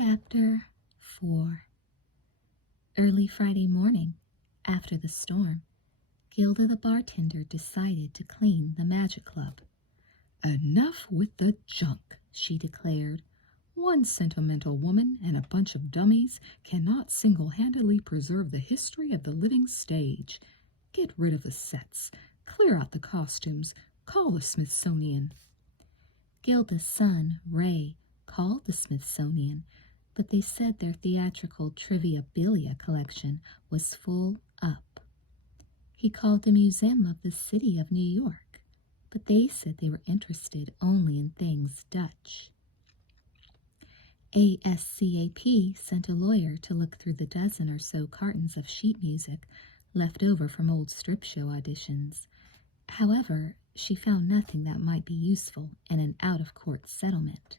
Chapter 4. Early Friday morning, after the storm, Gilda the bartender decided to clean the Magic Club. "Enough with the junk," she declared. "One sentimental woman and a bunch of dummies cannot single-handedly preserve the history of the living stage. Get rid of the sets, clear out the costumes, call the Smithsonian." Gilda's son, Ray, called the Smithsonian, but they said their theatrical triviabilia collection was full up. He called the Museum of the City of New York, but they said they were interested only in things Dutch. ASCAP sent a lawyer to look through the dozen or so cartons of sheet music left over from old strip show auditions. However, she found nothing that might be useful in an out-of-court settlement.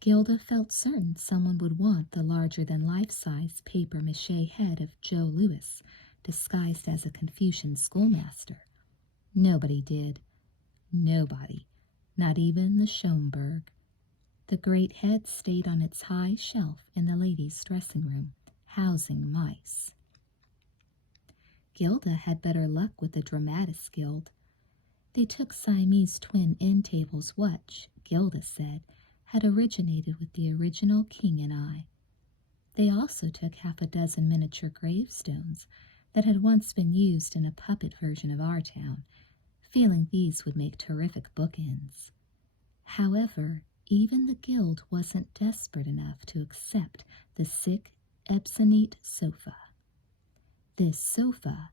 Gilda felt certain someone would want the larger-than-life-size papier-mâché head of Joe Louis, disguised as a Confucian schoolmaster. Nobody did. Nobody. Not even the Schomburg. The great head stayed on its high shelf in the ladies' dressing room, housing mice. Gilda had better luck with the Dramatists Guild. They took Siamese twin end tables which, Gilda said, had originated with the original King and I. They also took half a dozen miniature gravestones that had once been used in a puppet version of Our Town, feeling these would make terrific bookends. However, even the guild wasn't desperate enough to accept the sick Epsonite sofa. This sofa,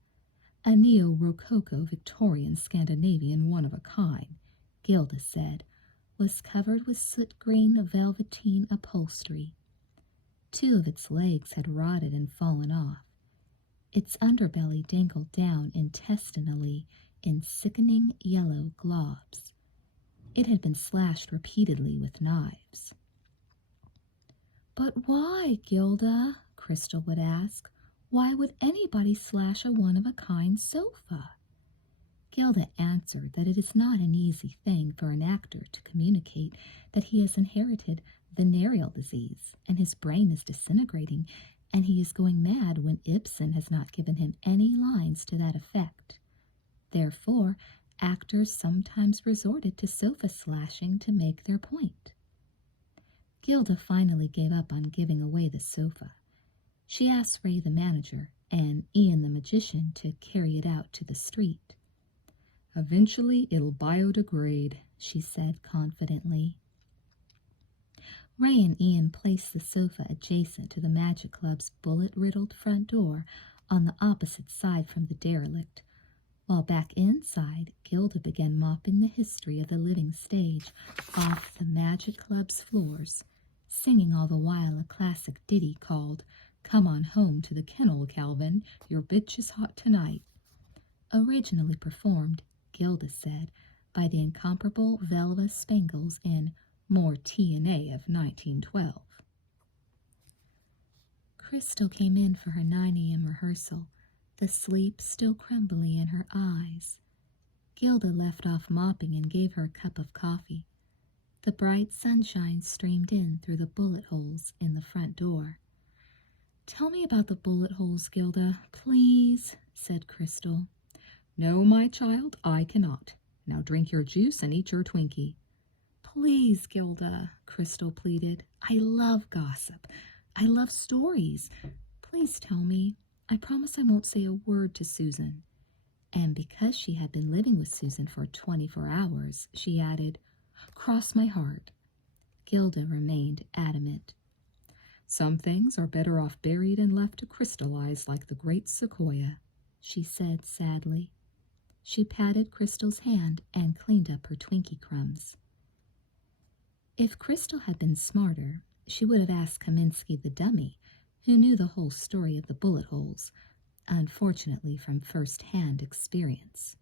a neo-Rococo Victorian Scandinavian one-of-a-kind, Gilda said, was covered with soot-green velveteen upholstery. Two of its legs had rotted and fallen off. Its underbelly dangled down intestinally in sickening yellow globs. It had been slashed repeatedly with knives. "But why, Gilda?" Crystal would ask. "Why would anybody slash a one-of-a-kind sofa?" Gilda answered that it is not an easy thing for an actor to communicate that he has inherited venereal disease and his brain is disintegrating and he is going mad when Ibsen has not given him any lines to that effect. Therefore, actors sometimes resorted to sofa slashing to make their point. Gilda finally gave up on giving away the sofa. She asked Ray the manager and Ian the magician to carry it out to the street. "Eventually it'll biodegrade," she said confidently. Ray and Ian placed the sofa adjacent to the Magic Club's bullet-riddled front door on the opposite side from the derelict, while back inside, Gilda began mopping the history of the living stage off the Magic Club's floors, singing all the while a classic ditty called "Come on home to the kennel, Calvin, your bitch is hot tonight," originally performed, Gilda said, by the incomparable Velva Spangles in More T&A of 1912. Crystal came in for her 9 a.m. rehearsal, the sleep still crumbly in her eyes. Gilda left off mopping and gave her a cup of coffee. The bright sunshine streamed in through the bullet holes in the front door. "Tell me about the bullet holes, Gilda, please," said Crystal. "No, my child, I cannot. Now drink your juice and eat your Twinkie." "Please, Gilda," Crystal pleaded. "I love gossip. I love stories. Please tell me. I promise I won't say a word to Susan." And because she had been living with Susan for 24 hours, she added, "Cross my heart." Gilda remained adamant. "Some things are better off buried and left to crystallize like the great sequoia," she said sadly. She patted Crystal's hand and cleaned up her Twinkie crumbs. If Crystal had been smarter, she would have asked Kaminsky the dummy, who knew the whole story of the bullet holes, unfortunately from first-hand experience.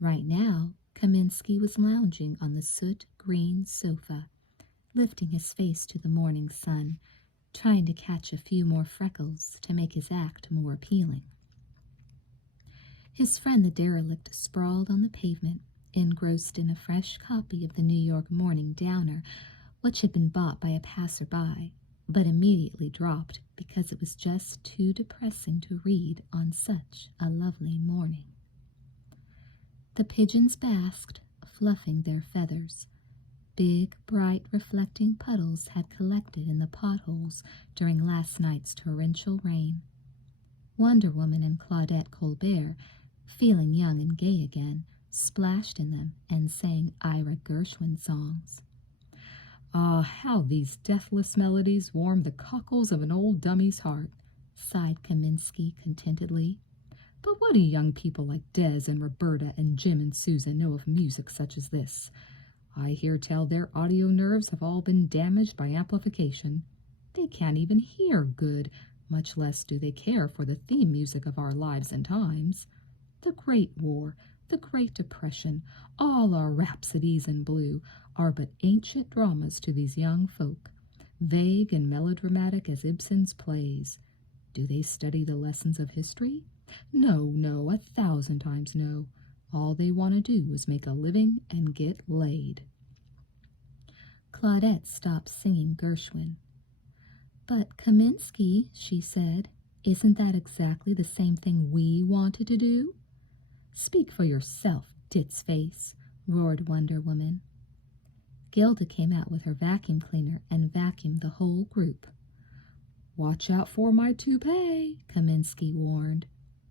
Right now, Kaminsky was lounging on the soot-green sofa, lifting his face to the morning sun, trying to catch a few more freckles to make his act more appealing. His friend the derelict sprawled on the pavement, engrossed in a fresh copy of the New York Morning Downer, which had been bought by a passerby, but immediately dropped because it was just too depressing to read on such a lovely morning. The pigeons basked, fluffing their feathers. Big, bright, reflecting puddles had collected in the potholes during last night's torrential rain. Wonder Woman and Claudette Colbert, feeling young and gay again, splashed in them and sang Ira Gershwin songs. Ah, how these deathless melodies warm the cockles of an old dummy's heart, sighed Kaminsky contentedly. But what do young people like Des and Roberta and Jim and Susan know of music such as this? I hear tell their audio nerves have all been damaged by amplification. They can't even hear good, much less do they care for the theme music of our lives and times. The Great War, the Great Depression, all our rhapsodies in blue are but ancient dramas to these young folk, vague and melodramatic as Ibsen's plays. Do they study the lessons of history? No, 1,000 times no. All they want to do is make a living and get laid. Claudette stopped singing Gershwin. But Kaminsky, she said, isn't that exactly the same thing we wanted to do? Speak for yourself, dit's face, roared Wonder Woman. Gilda came out with her vacuum cleaner and vacuumed the whole group. Watch out for my toupee, Kaminsky warned.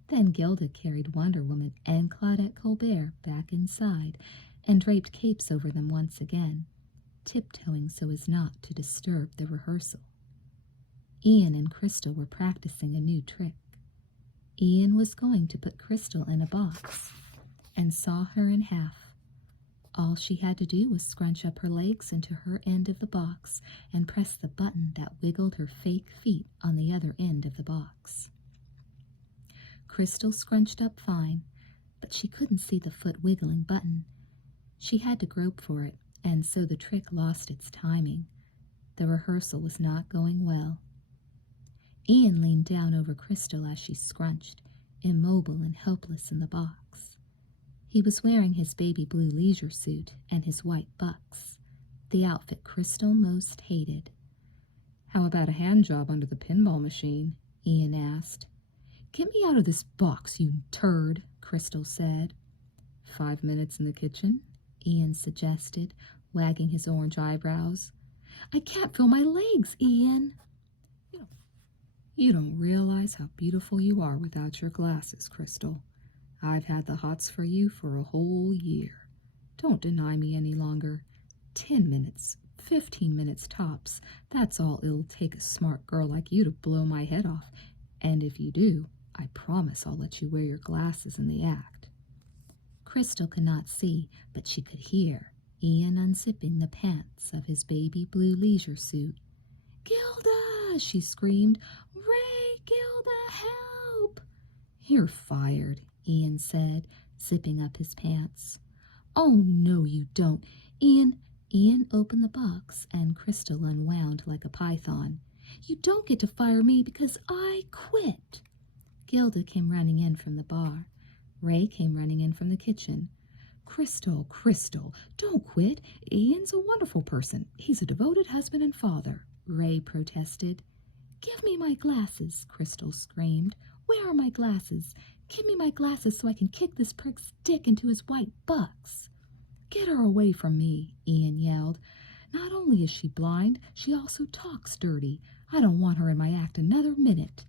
Then Gilda carried Wonder Woman and Claudette Colbert back inside and draped capes over them once again, tiptoeing so as not to disturb the rehearsal. Ian and Crystal were practicing a new trick. Ian was going to put Crystal in a box and saw her in half. All she had to do was scrunch up her legs into her end of the box and press the button that wiggled her fake feet on the other end of the box. Crystal scrunched up fine, but she couldn't see the foot-wiggling button. She had to grope for it, and so the trick lost its timing. The rehearsal was not going well. Ian leaned down over Crystal as she scrunched, immobile and helpless in the box. He was wearing his baby blue leisure suit and his white bucks, the outfit Crystal most hated. "How about a hand job under the pinball machine?" Ian asked. "Get me out of this box, you turd," Crystal said. 5 minutes in the kitchen, Ian suggested, wagging his orange eyebrows. "I can't feel my legs, Ian." You don't realize how beautiful you are without your glasses, Crystal. I've had the hots for you for a whole year. Don't deny me any longer. 10 minutes, 15 minutes tops. That's all it'll take a smart girl like you to blow my head off. And if you do, I promise I'll let you wear your glasses in the act." Crystal could not see, but she could hear Ian unzipping the pants of his baby blue leisure suit. "Gilda!" she screamed. "Ray, Gilda, help!" "You're fired," Ian said, zipping up his pants. "Oh, no, you don't. Ian opened the box, and Crystal unwound like a python. "You don't get to fire me because I quit." Gilda came running in from the bar. Ray came running in from the kitchen. Crystal, don't quit. Ian's a wonderful person. He's a devoted husband and father," Ray protested. "Give me my glasses," Crystal screamed. "Where are my glasses? Give me my glasses so I can kick this prick's dick into his white bucks." "Get her away from me," Ian yelled. "Not only is she blind, she also talks dirty. I don't want her in my act another minute."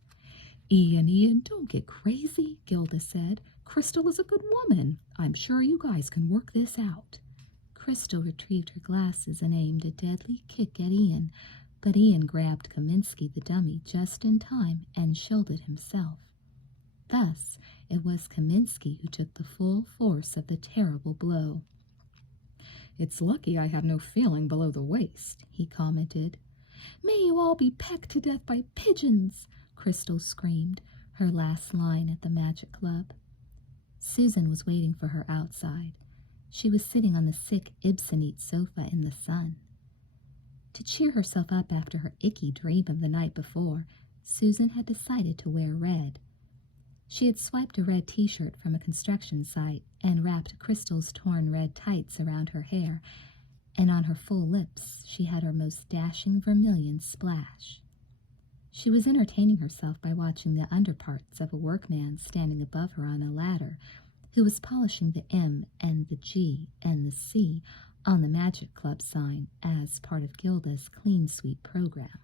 Ian, don't get crazy," Gilda said. "Crystal is a good woman. I'm sure you guys can work this out." Crystal retrieved her glasses and aimed a deadly kick at Ian, but Ian grabbed Kaminsky the dummy just in time and shielded himself. Thus, it was Kaminsky who took the full force of the terrible blow. "It's lucky I have no feeling below the waist," he commented. "May you all be pecked to death by pigeons!" Crystal screamed, her last line at the Magic Club. Susan was waiting for her outside. She was sitting on the sick Ibsenite sofa in the sun. To cheer herself up after her icky dream of the night before, Susan had decided to wear red. She had swiped a red t-shirt from a construction site and wrapped Crystal's torn red tights around her hair, and on her full lips she had her most dashing vermilion splash. She was entertaining herself by watching the underparts of a workman standing above her on a ladder, who was polishing the M and the G and the C on the Magic Club sign as part of Gilda's clean sweep program.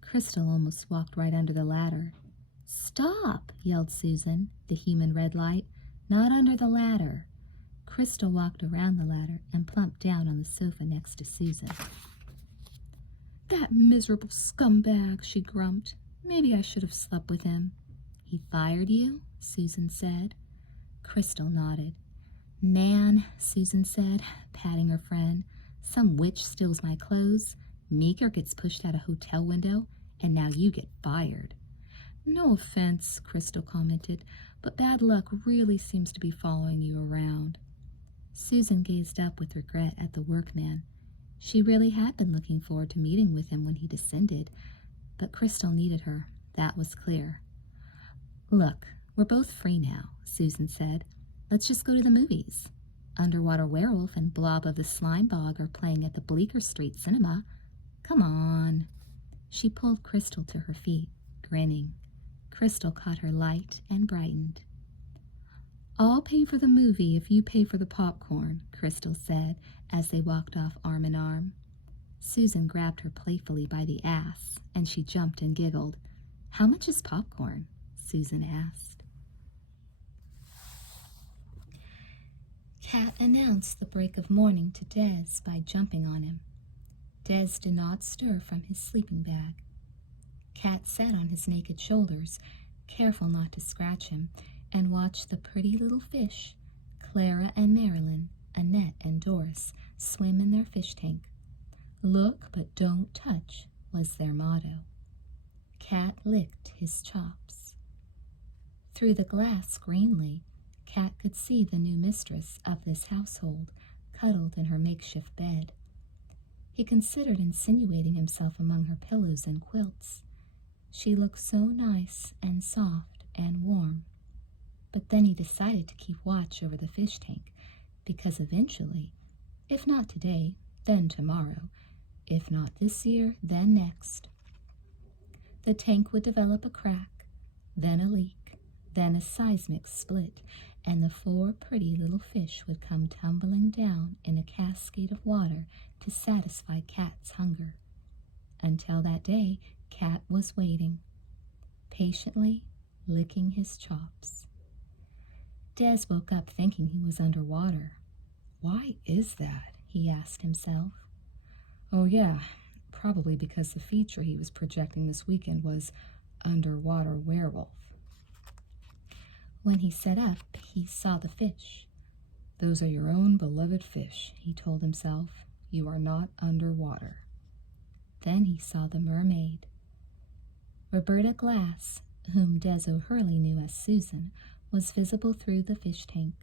Crystal almost walked right under the ladder. "Stop!" yelled Susan, the human red light. "Not under the ladder." Crystal walked around the ladder and plumped down on the sofa next to Susan. "That miserable scumbag," she grumped. "Maybe I should have slept with him." "He fired you?" Susan said. Crystal nodded. "Man," Susan said, patting her friend, "some witch steals my clothes, Meeker gets pushed out a hotel window, and now you get fired." "No offense," Crystal commented, "but bad luck really seems to be following you around." Susan gazed up with regret at the workman. She really had been looking forward to meeting with him when he descended, but Crystal needed her, that was clear. "Look, we're both free now," Susan said. "Let's just go to the movies. Underwater Werewolf and Blob of the Slime Bog are playing at the Bleecker Street Cinema. Come on." She pulled Crystal to her feet, grinning. Crystal caught her light and brightened. "I'll pay for the movie if you pay for the popcorn," Crystal said as they walked off arm in arm. Susan grabbed her playfully by the ass, and she jumped and giggled. "How much is popcorn?" Susan asked. Kat announced the break of morning to Des by jumping on him. Des did not stir from his sleeping bag. Kat sat on his naked shoulders, careful not to scratch him, and watched the pretty little fish, Clara and Marilyn, Annette and Doris, swim in their fish tank. "Look, but don't touch," was their motto. Kat licked his chops. Through the glass greenly, Kat could see the new mistress of this household, cuddled in her makeshift bed. He considered insinuating himself among her pillows and quilts. She looked so nice and soft and warm. But then he decided to keep watch over the fish tank, because eventually, if not today, then tomorrow, if not this year, then next, the tank would develop a crack, then a leak, then a seismic split, and the 4 pretty little fish would come tumbling down in a cascade of water to satisfy Kat's hunger. Until that day, Kat was waiting, patiently licking his chops. Des woke up thinking he was underwater. "Why is that?" he asked himself. Oh yeah, probably because the feature he was projecting this weekend was Underwater Werewolf. When he sat up, he saw the fish. "Those are your own beloved fish," he told himself. "You are not underwater." Then he saw the mermaid. Roberta Glass, whom Des O'Hurley knew as Susan, was visible through the fish tank.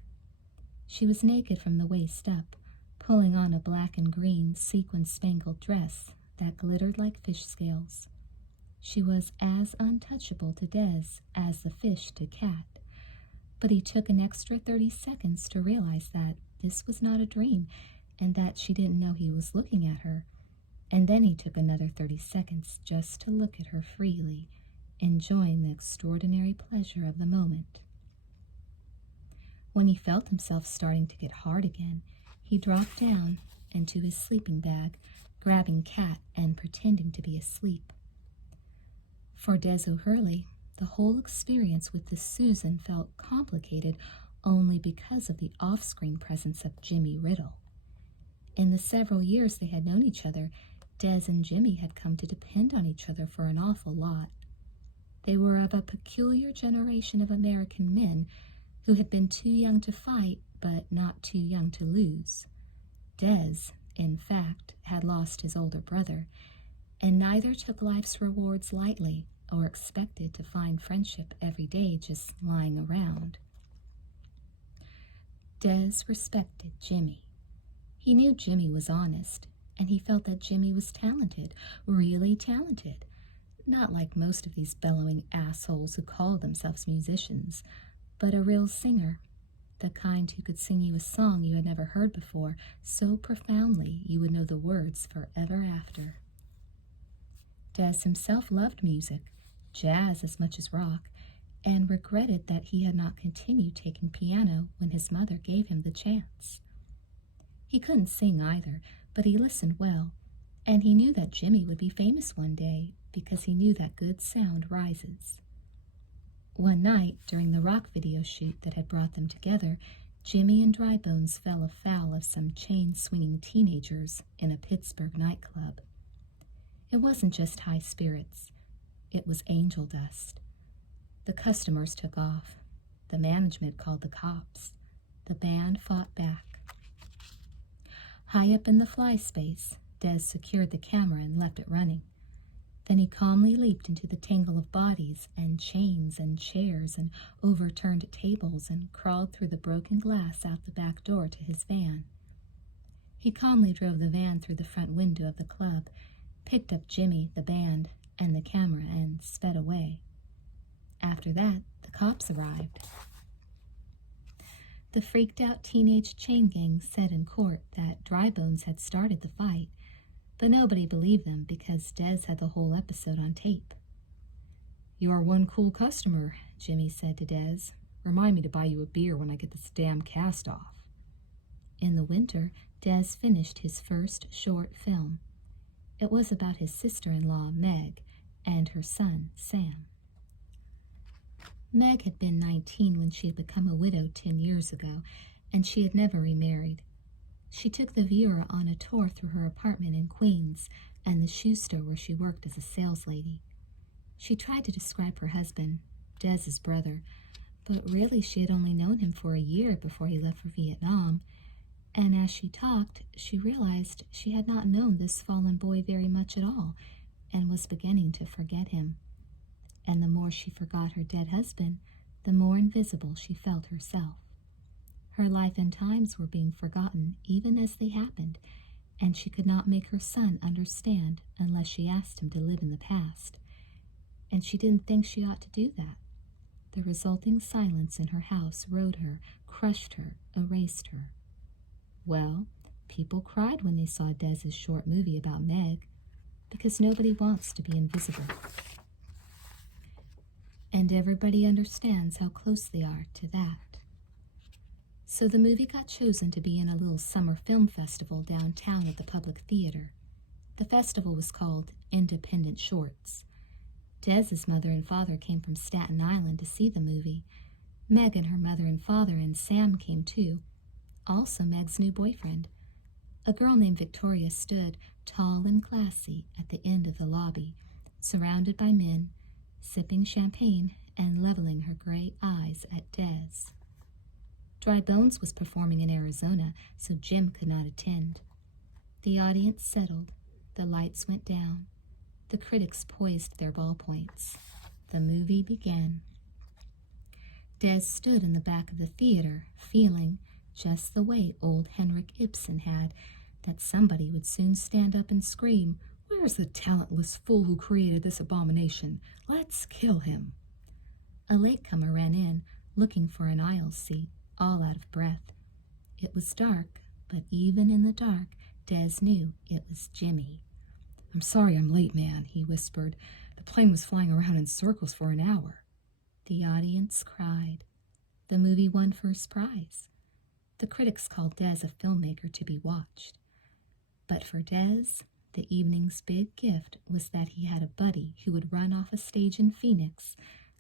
She was naked from the waist up, pulling on a black and green sequin-spangled dress that glittered like fish scales. She was as untouchable to Des as the fish to Kat, but he took an extra 30 seconds to realize that this was not a dream and that she didn't know he was looking at her, and then he took another 30 seconds just to look at her freely, enjoying the extraordinary pleasure of the moment. When he felt himself starting to get hard again, he dropped down into his sleeping bag, grabbing Kat and pretending to be asleep. For Des O'Hurley, the whole experience with this Susan felt complicated only because of the off-screen presence of Jimmy Riddle. In the several years they had known each other, Des and Jimmy had come to depend on each other for an awful lot. They were of a peculiar generation of American men who had been too young to fight, but not too young to lose. Des, in fact, had lost his older brother, and neither took life's rewards lightly or expected to find friendship every day just lying around. Des respected Jimmy. He knew Jimmy was honest, and he felt that Jimmy was talented, really talented, not like most of these bellowing assholes who call themselves musicians, but a real singer. the kind who could sing you a song you had never heard before so profoundly you would know the words forever after. Des himself loved music, jazz as much as rock, and regretted that he had not continued taking piano when his mother gave him the chance. He couldn't sing either, but he listened well, and he knew that Jimmy would be famous one day because he knew that good sound rises. One night, during the rock video shoot that had brought them together, Jimmy and Drybones fell afoul of some chain-swinging teenagers in a Pittsburgh nightclub. It wasn't just high spirits. It was angel dust. The customers took off. The management called the cops. The band fought back. High up in the fly space, Des secured the camera and left it running. Then he calmly leaped into the tangle of bodies and chains and chairs and overturned tables and crawled through the broken glass out the back door to his van. He calmly drove the van through the front window of the club, picked up Jimmy, the band, and the camera and sped away. After that, the cops arrived. The freaked-out teenage chain gang said in court that Drybones had started the fight, but nobody believed them because Des had the whole episode on tape. "You are one cool customer," Jimmy said to Des. "Remind me to buy you a beer when I get this damn cast off." In the winter, Des finished his first short film. It was about his sister-in-law, Meg, and her son, Sam. Meg had been 19 when she had become a widow 10 years ago, and she had never remarried. She took the viewer on a tour through her apartment in Queens and the shoe store where she worked as a saleslady. She tried to describe her husband, Des's brother, but really she had only known him for a year before he left for Vietnam, and as she talked, she realized she had not known this fallen boy very much at all and was beginning to forget him. And the more she forgot her dead husband, the more invisible she felt herself. Her life and times were being forgotten even as they happened, and she could not make her son understand unless she asked him to live in the past. And she didn't think she ought to do that. The resulting silence in her house rode her, crushed her, erased her. Well, people cried when they saw Des's short movie about Meg, because nobody wants to be invisible. And everybody understands how close they are to that. So the movie got chosen to be in a little summer film festival downtown at the Public Theater. The festival was called Independent Shorts. Des's mother and father came from Staten Island to see the movie. Meg and her mother and father and Sam came too. Also Meg's new boyfriend. A girl named Victoria stood, tall and classy, at the end of the lobby, surrounded by men, sipping champagne and leveling her gray eyes at Des. Drybones was performing in Arizona, so Jim could not attend. The audience settled. The lights went down. The critics poised their ballpoints. The movie began. Des stood in the back of the theater, feeling, just the way old Henrik Ibsen had, that somebody would soon stand up and scream, "Where's the talentless fool who created this abomination? Let's kill him." A latecomer ran in, looking for an aisle seat, all out of breath. It was dark, but even in the dark, Des knew it was Jimmy. "I'm sorry I'm late, man," he whispered. "The plane was flying around in circles for an hour." The audience cried. The movie won first prize. The critics called Des a filmmaker to be watched. But for Des, the evening's big gift was that he had a buddy who would run off a stage in Phoenix,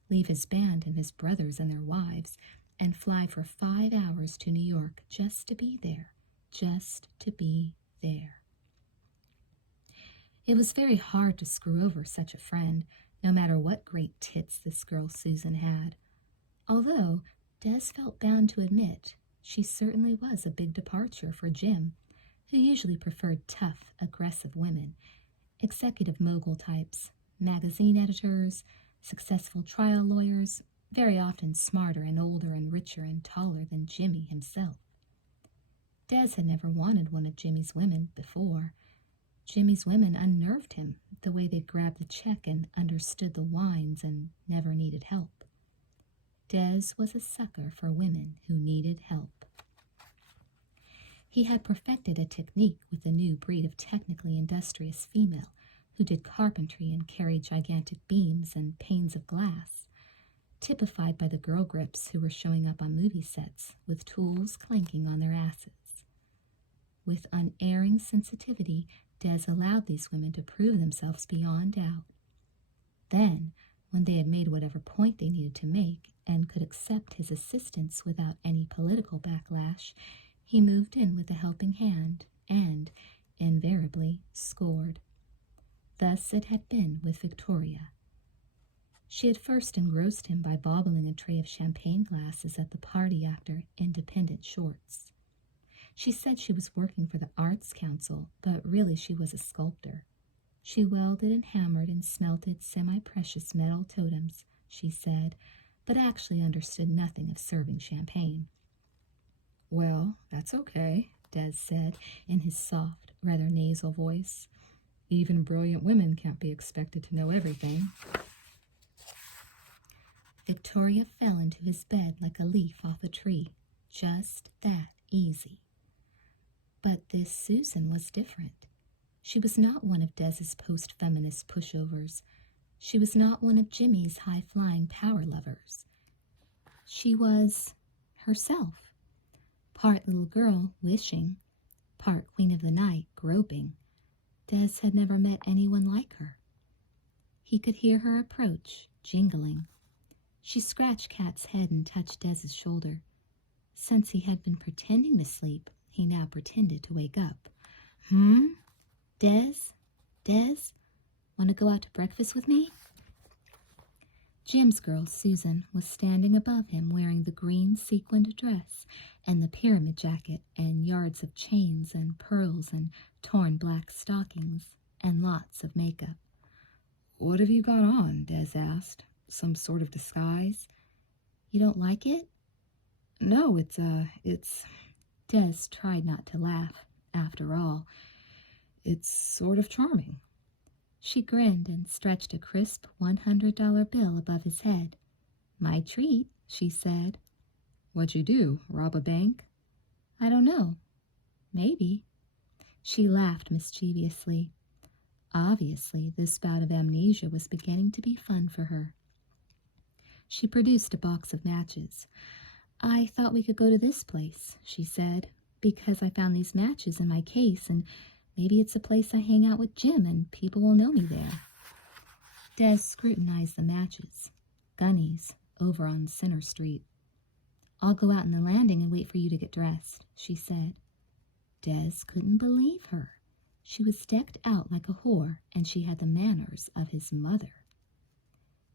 leave his band and his brothers and their wives, and fly for 5 hours to New York just to be there, just to be there. It was very hard to screw over such a friend, no matter what great tits this girl Susan had. Although, Des felt bound to admit, she certainly was a big departure for Jim, who usually preferred tough, aggressive women, executive mogul types, magazine editors, successful trial lawyers, very often smarter and older and richer and taller than Jimmy himself. Des had never wanted one of Jimmy's women before. Jimmy's women unnerved him, the way they grabbed the check and understood the whines and never needed help. Des was a sucker for women who needed help. He had perfected a technique with a new breed of technically industrious female who did carpentry and carried gigantic beams and panes of glass, typified by the girl grips who were showing up on movie sets with tools clanking on their asses. With unerring sensitivity, Des allowed these women to prove themselves beyond doubt. Then, when they had made whatever point they needed to make and could accept his assistance without any political backlash, he moved in with a helping hand and, invariably, scored. Thus it had been with Victoria. She had first engrossed him by bobbling a tray of champagne glasses at the party after Independent Shorts. She said she was working for the Arts Council, but really she was a sculptor. She welded and hammered and smelted semi-precious metal totems, she said, but actually understood nothing of serving champagne. Well, that's okay, Des said in his soft, rather nasal voice. Even brilliant women can't be expected to know everything. Victoria fell into his bed like a leaf off a tree, just that easy. But this Susan was different. She was not one of Des's post-feminist pushovers. She was not one of Jimmy's high-flying power lovers. She was herself. Part little girl, wishing, part queen of the night, groping. Des had never met anyone like her. He could hear her approach, jingling. She scratched Kat's head and touched Des's shoulder. Since he had been pretending to sleep, he now pretended to wake up. Des? Want to go out to breakfast with me? Jim's girl, Susan, was standing above him wearing the green sequined dress and the pyramid jacket and yards of chains and pearls and torn black stockings and lots of makeup. What have you got on? Des asked. Some sort of disguise? You don't like it? No, it's... Des tried not to laugh. After all, it's sort of charming. She grinned and stretched a crisp $100 bill above his head. My treat, she said. What'd you do, rob a bank? I don't know. Maybe. She laughed mischievously. Obviously, this bout of amnesia was beginning to be fun for her. She produced a box of matches. I thought we could go to this place, she said, because I found these matches in my case, and maybe it's a place I hang out with Jim and people will know me there. Des scrutinized the matches. Gunny's, over on Center Street. I'll go out in the landing and wait for you to get dressed, she said. Des couldn't believe her. She was decked out like a whore, and she had the manners of his mother.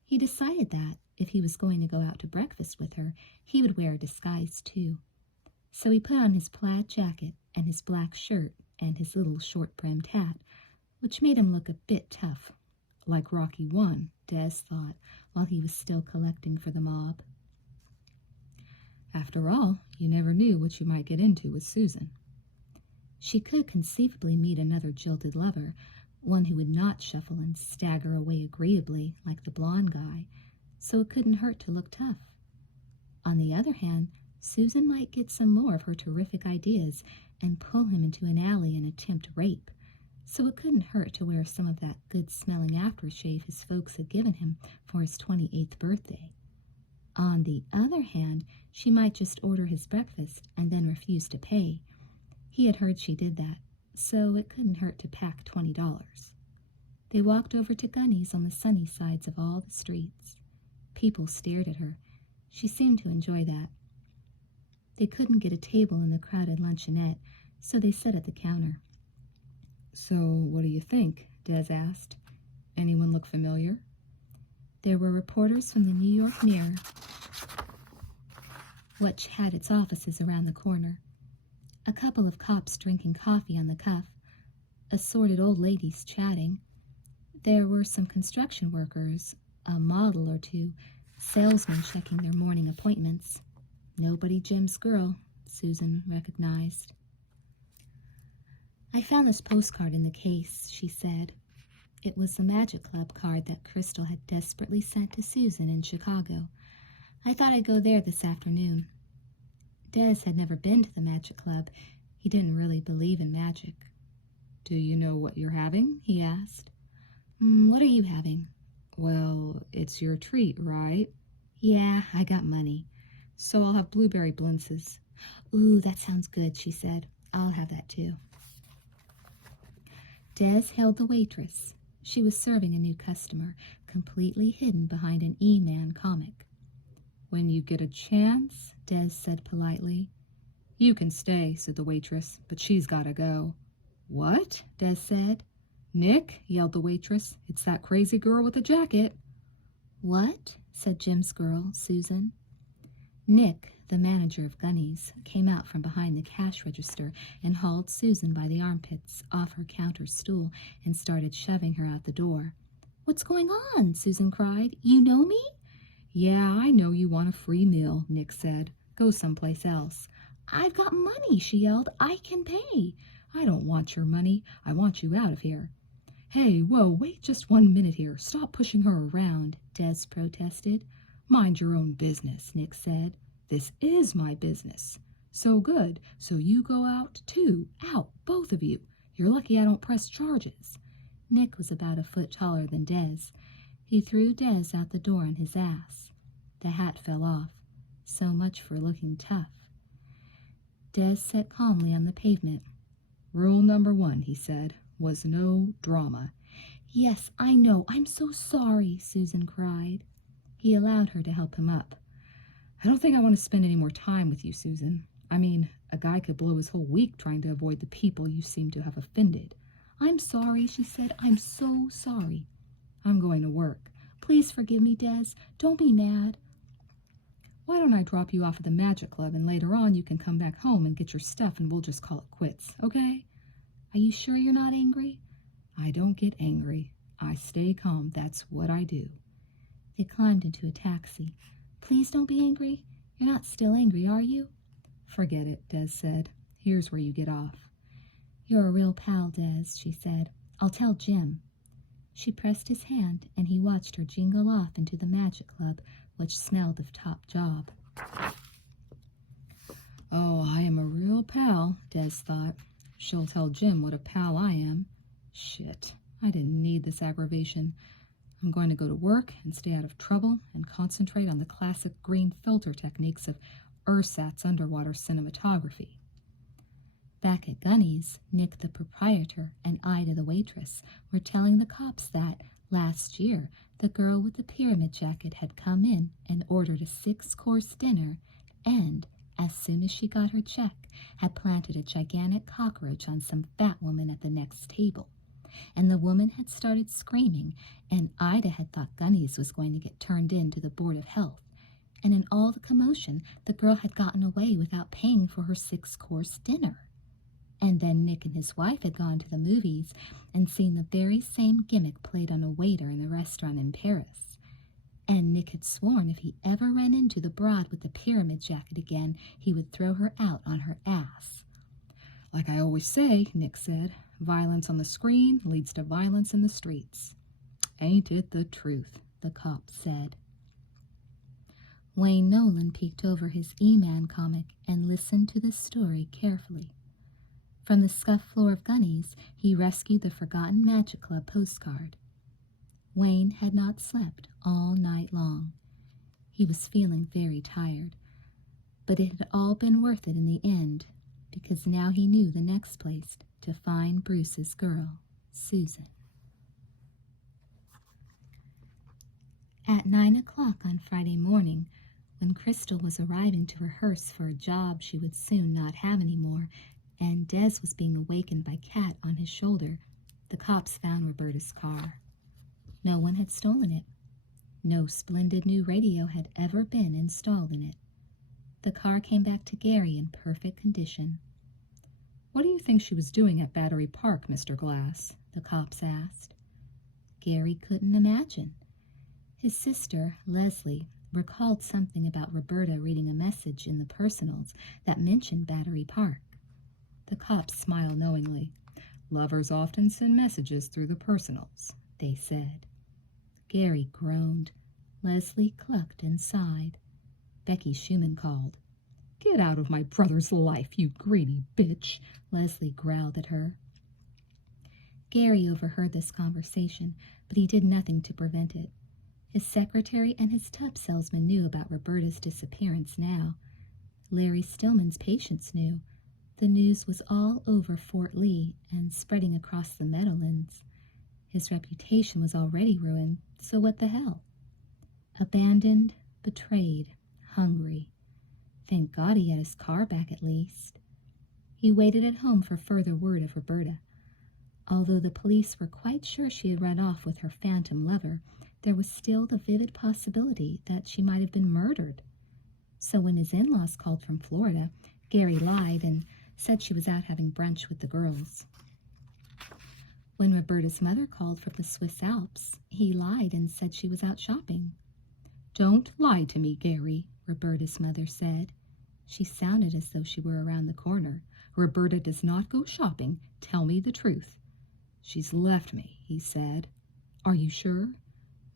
He decided that, if he was going to go out to breakfast with her, he would wear a disguise too. So he put on his plaid jacket and his black shirt and his little short-brimmed hat, which made him look a bit tough, like Rocky I, Des thought, while he was still collecting for the mob. After all, you never knew what you might get into with Susan. She could conceivably meet another jilted lover, one who would not shuffle and stagger away agreeably like the blonde guy, so it couldn't hurt to look tough. On the other hand, Susan might get some more of her terrific ideas and pull him into an alley and attempt rape, so it couldn't hurt to wear some of that good-smelling aftershave his folks had given him for his 28th birthday. On the other hand, she might just order his breakfast and then refuse to pay. He had heard she did that, so it couldn't hurt to pack $20. They walked over to Gunny's on the sunny sides of all the streets. People stared at her. She seemed to enjoy that. They couldn't get a table in the crowded luncheonette, so they sat at the counter. So, what do you think? Des asked. Anyone look familiar? There were reporters from the New York Mirror, which had its offices around the corner. A couple of cops drinking coffee on the cuff. Assorted old ladies chatting. There were some construction workers, a model or two, salesmen checking their morning appointments. Nobody Jim's girl, Susan recognized. I found this postcard in the case, she said. It was a Magic Club card that Crystal had desperately sent to Susan in Chicago. I thought I'd go there this afternoon. Des had never been to the magic club. He didn't really believe in magic. Do you know what you're having? He asked. What are you having? Well, it's your treat, right? Yeah, I got money. So I'll have blueberry blintzes. Ooh, that sounds good, she said. I'll have that too. Des hailed the waitress. She was serving a new customer, completely hidden behind an E-Man comic. When you get a chance, Des said politely. You can stay, said the waitress, but she's gotta go. What? Des said. Nick, yelled the waitress, it's that crazy girl with the jacket. What? Said Jim's girl, Susan. Nick, the manager of Gunny's, came out from behind the cash register and hauled Susan by the armpits off her counter stool and started shoving her out the door. What's going on? Susan cried. You know me? Yeah, I know you want a free meal, Nick said. Go someplace else. I've got money, she yelled. I can pay. I don't want your money. I want you out of here. Hey, whoa, wait just 1 minute here. Stop pushing her around, Des protested. Mind your own business, Nick said. This is my business. So good. So you go out, too. Out, both of you. You're lucky I don't press charges. Nick was about a foot taller than Des. He threw Des out the door on his ass. The hat fell off. So much for looking tough. Des sat calmly on the pavement. Rule number 1, he said, was no drama. Yes, I know. I'm so sorry, Susan cried. He allowed her to help him up. I don't think I want to spend any more time with you, Susan. I mean, a guy could blow his whole week trying to avoid the people you seem to have offended. I'm sorry, she said. I'm so sorry. I'm going to work. Please forgive me, Des. Don't be mad. Why don't I drop you off at the Magic Club and later on you can come back home and get your stuff and we'll just call it quits, okay? Are you sure you're not angry? I don't get angry. I stay calm. That's what I do. They climbed into a taxi. Please don't be angry. You're not still angry, are you? Forget it, Des said. Here's where you get off. You're a real pal, Des, she said. I'll tell Jim. She pressed his hand, and he watched her jingle off into the Magic Club, which smelled of top job. Oh, I am a real pal, Des thought. She'll tell Jim what a pal I am. Shit, I didn't need this aggravation. I'm going to go to work and stay out of trouble and concentrate on the classic green filter techniques of ersatz underwater cinematography. Back at Gunny's, Nick the proprietor and Ida the waitress were telling the cops that, last year, the girl with the pyramid jacket had come in and ordered a 6-course dinner and, as soon as she got her check, had planted a gigantic cockroach on some fat woman at the next table. And the woman had started screaming, and Ida had thought Gunny's was going to get turned in to the Board of Health. And in all the commotion, the girl had gotten away without paying for her 6-course dinner. And then Nick and his wife had gone to the movies and seen the very same gimmick played on a waiter in a restaurant in Paris. And Nick had sworn if he ever ran into the broad with the pyramid jacket again, he would throw her out on her ass. Like I always say, Nick said, violence on the screen leads to violence in the streets. Ain't it the truth, the cop said. Wayne Nolan peeked over his E-Man comic and listened to the story carefully. From the scuffed floor of Gunny's, he rescued the Forgotten Magic Club postcard. Wayne had not slept all night long. He was feeling very tired, but it had all been worth it in the end, because now he knew the next place to find Bruce's girl, Susan. At 9 o'clock on Friday morning, when Crystal was arriving to rehearse for a job she would soon not have anymore, and Des was being awakened by Kat on his shoulder, the cops found Roberta's car. No one had stolen it. No splendid new radio had ever been installed in it. The car came back to Gary in perfect condition. What do you think she was doing at Battery Park, Mr. Glass? The cops asked. Gary couldn't imagine. His sister, Leslie, recalled something about Roberta reading a message in the personals that mentioned Battery Park. The cops smiled knowingly. Lovers often send messages through the personals, they said. Gary groaned. Leslie clucked and sighed. Becky Schumann called. "Get out of my brother's life, you greedy bitch," Leslie growled at her. Gary overheard this conversation, but he did nothing to prevent it. His secretary and his tub salesman knew about Roberta's disappearance now. Larry Stillman's patients knew. The news was all over Fort Lee and spreading across the Meadowlands. His reputation was already ruined, so what the hell? Abandoned, betrayed, hungry. Thank God he had his car back at least. He waited at home for further word of Roberta. Although the police were quite sure she had run off with her phantom lover, there was still the vivid possibility that she might have been murdered. So when his in-laws called from Florida, Gary lied and said she was out having brunch with the girls. When Roberta's mother called from the Swiss Alps, he lied and said she was out shopping. "Don't lie to me, Gary," Roberta's mother said. She sounded as though she were around the corner. "Roberta does not go shopping. Tell me the truth." "She's left me," he said. "Are you sure?"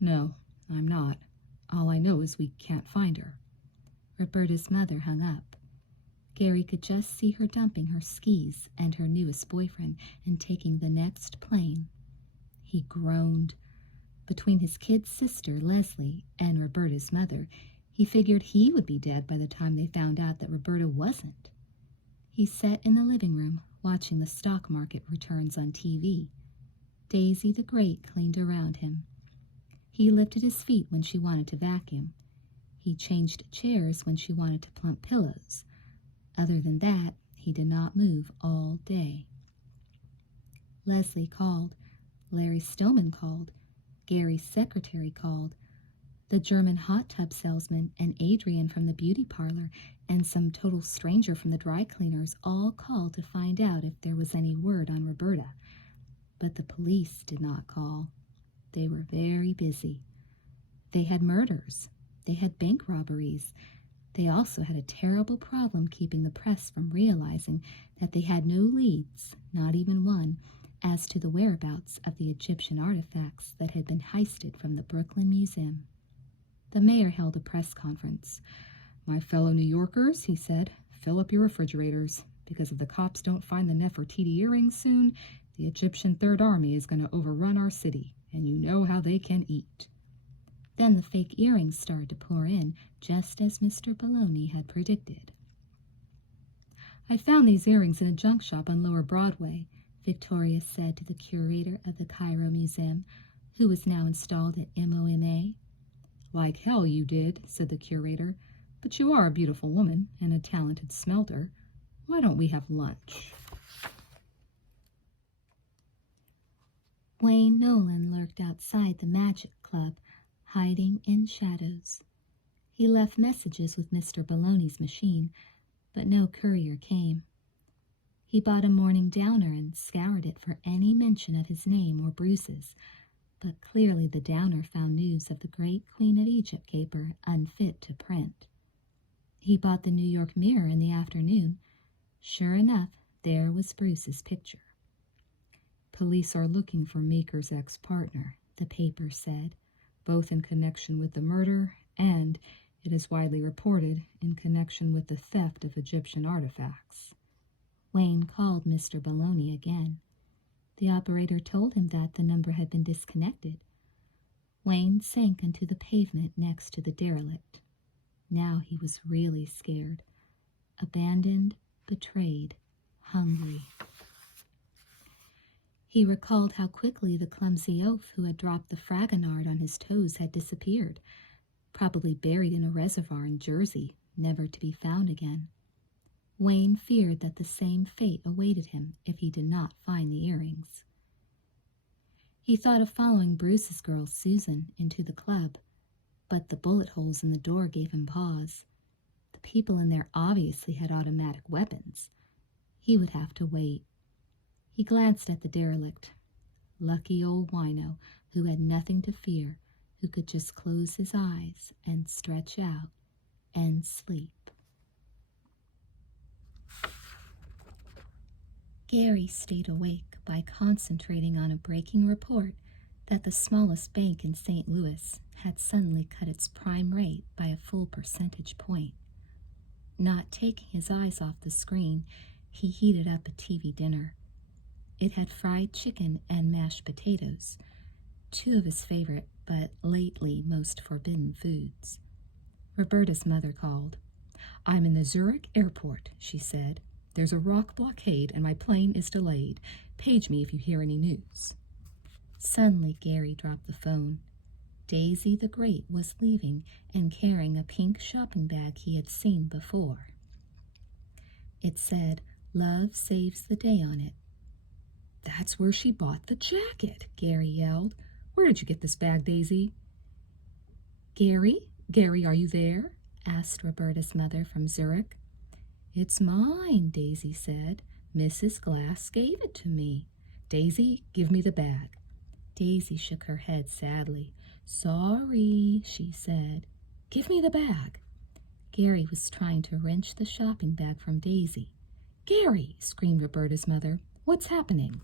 "No, I'm not. All I know is we can't find her." Roberta's mother hung up. Gary could just see her dumping her skis and her newest boyfriend and taking the next plane. He groaned. Between his kid's sister, Leslie, and Roberta's mother, he figured he would be dead by the time they found out that Roberta wasn't. He sat in the living room, watching the stock market returns on TV. Daisy the Great cleaned around him. He lifted his feet when she wanted to vacuum. He changed chairs when she wanted to plump pillows. Other than that, he did not move all day. Leslie called. Larry Stillman called. Gary's secretary called. The German hot tub salesman and Adrian from the beauty parlor and some total stranger from the dry cleaners all called to find out if there was any word on Roberta. But the police did not call. They were very busy. They had murders. They had bank robberies. They also had a terrible problem keeping the press from realizing that they had no leads, not even one, as to the whereabouts of the Egyptian artifacts that had been heisted from the Brooklyn Museum. The mayor held a press conference. "My fellow New Yorkers," he said, "fill up your refrigerators, because if the cops don't find the Nefertiti earrings soon, the Egyptian Third Army is going to overrun our city, and you know how they can eat." Then the fake earrings started to pour in, just as Mr. Baloney had predicted. "I found these earrings in a junk shop on Lower Broadway," Victoria said to the curator of the Cairo Museum, who was now installed at MOMA. "Like hell you did," said the curator, "but you are a beautiful woman and a talented smelter. Why don't we have lunch?" Wayne Nolan lurked outside the Magic Club, hiding in shadows. He left messages with Mr. Baloney's machine, but no courier came. He bought a morning downer and scoured it for any mention of his name or Bruce's, but clearly the downer found news of the great Queen of Egypt caper unfit to print. He bought the New York Mirror in the afternoon. Sure enough, there was Bruce's picture. "Police are looking for Maker's ex-partner," the paper said, "both in connection with the murder and, it is widely reported, in connection with the theft of Egyptian artifacts." Wayne called Mr. Baloney again. The operator told him that the number had been disconnected. Wayne sank into the pavement next to the derelict. Now he was really scared. Abandoned, betrayed, hungry. He recalled how quickly the clumsy oaf who had dropped the Fragonard on his toes had disappeared, probably buried in a reservoir in Jersey, never to be found again. Wayne feared that the same fate awaited him if he did not find the earrings. He thought of following Bruce's girl, Susan, into the club, but the bullet holes in the door gave him pause. The people in there obviously had automatic weapons. He would have to wait. He glanced at the derelict. Lucky old wino who had nothing to fear, who could just close his eyes and stretch out and sleep. Gary stayed awake by concentrating on a breaking report that the smallest bank in St. Louis had suddenly cut its prime rate by a full percentage point. Not taking his eyes off the screen, he heated up a TV dinner. It had fried chicken and mashed potatoes, two of his favorite but lately most forbidden foods. Roberta's mother called. "I'm in the Zurich airport," she said. "There's a rock blockade and my plane is delayed. Page me if you hear any news." Suddenly Gary dropped the phone. Daisy the Great was leaving and carrying a pink shopping bag he had seen before. It said, "Love Saves the Day" on it. "That's where she bought the jacket," Gary yelled. "Where did you get this bag, Daisy?" "Gary? Gary, are you there?" asked Roberta's mother from Zurich. "It's mine," Daisy said. "Mrs. Glass gave it to me. Daisy, give me the bag." Daisy shook her head sadly. "Sorry," she said. "Give me the bag." Gary was trying to wrench the shopping bag from Daisy. "Gary!" screamed Roberta's mother. "What's happening?"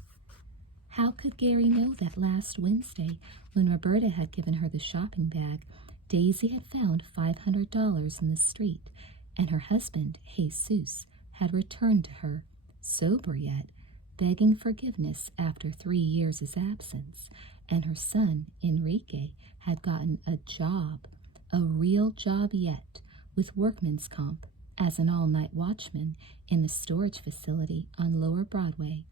How could Gary know that last Wednesday, when Roberta had given her the shopping bag, Daisy had found $500 in the street, and her husband, Jesus, had returned to her, sober yet, begging forgiveness after 3 years' absence, and her son, Enrique, had gotten a job, a real job yet, with workman's comp, as an all-night watchman in the storage facility on Lower Broadway,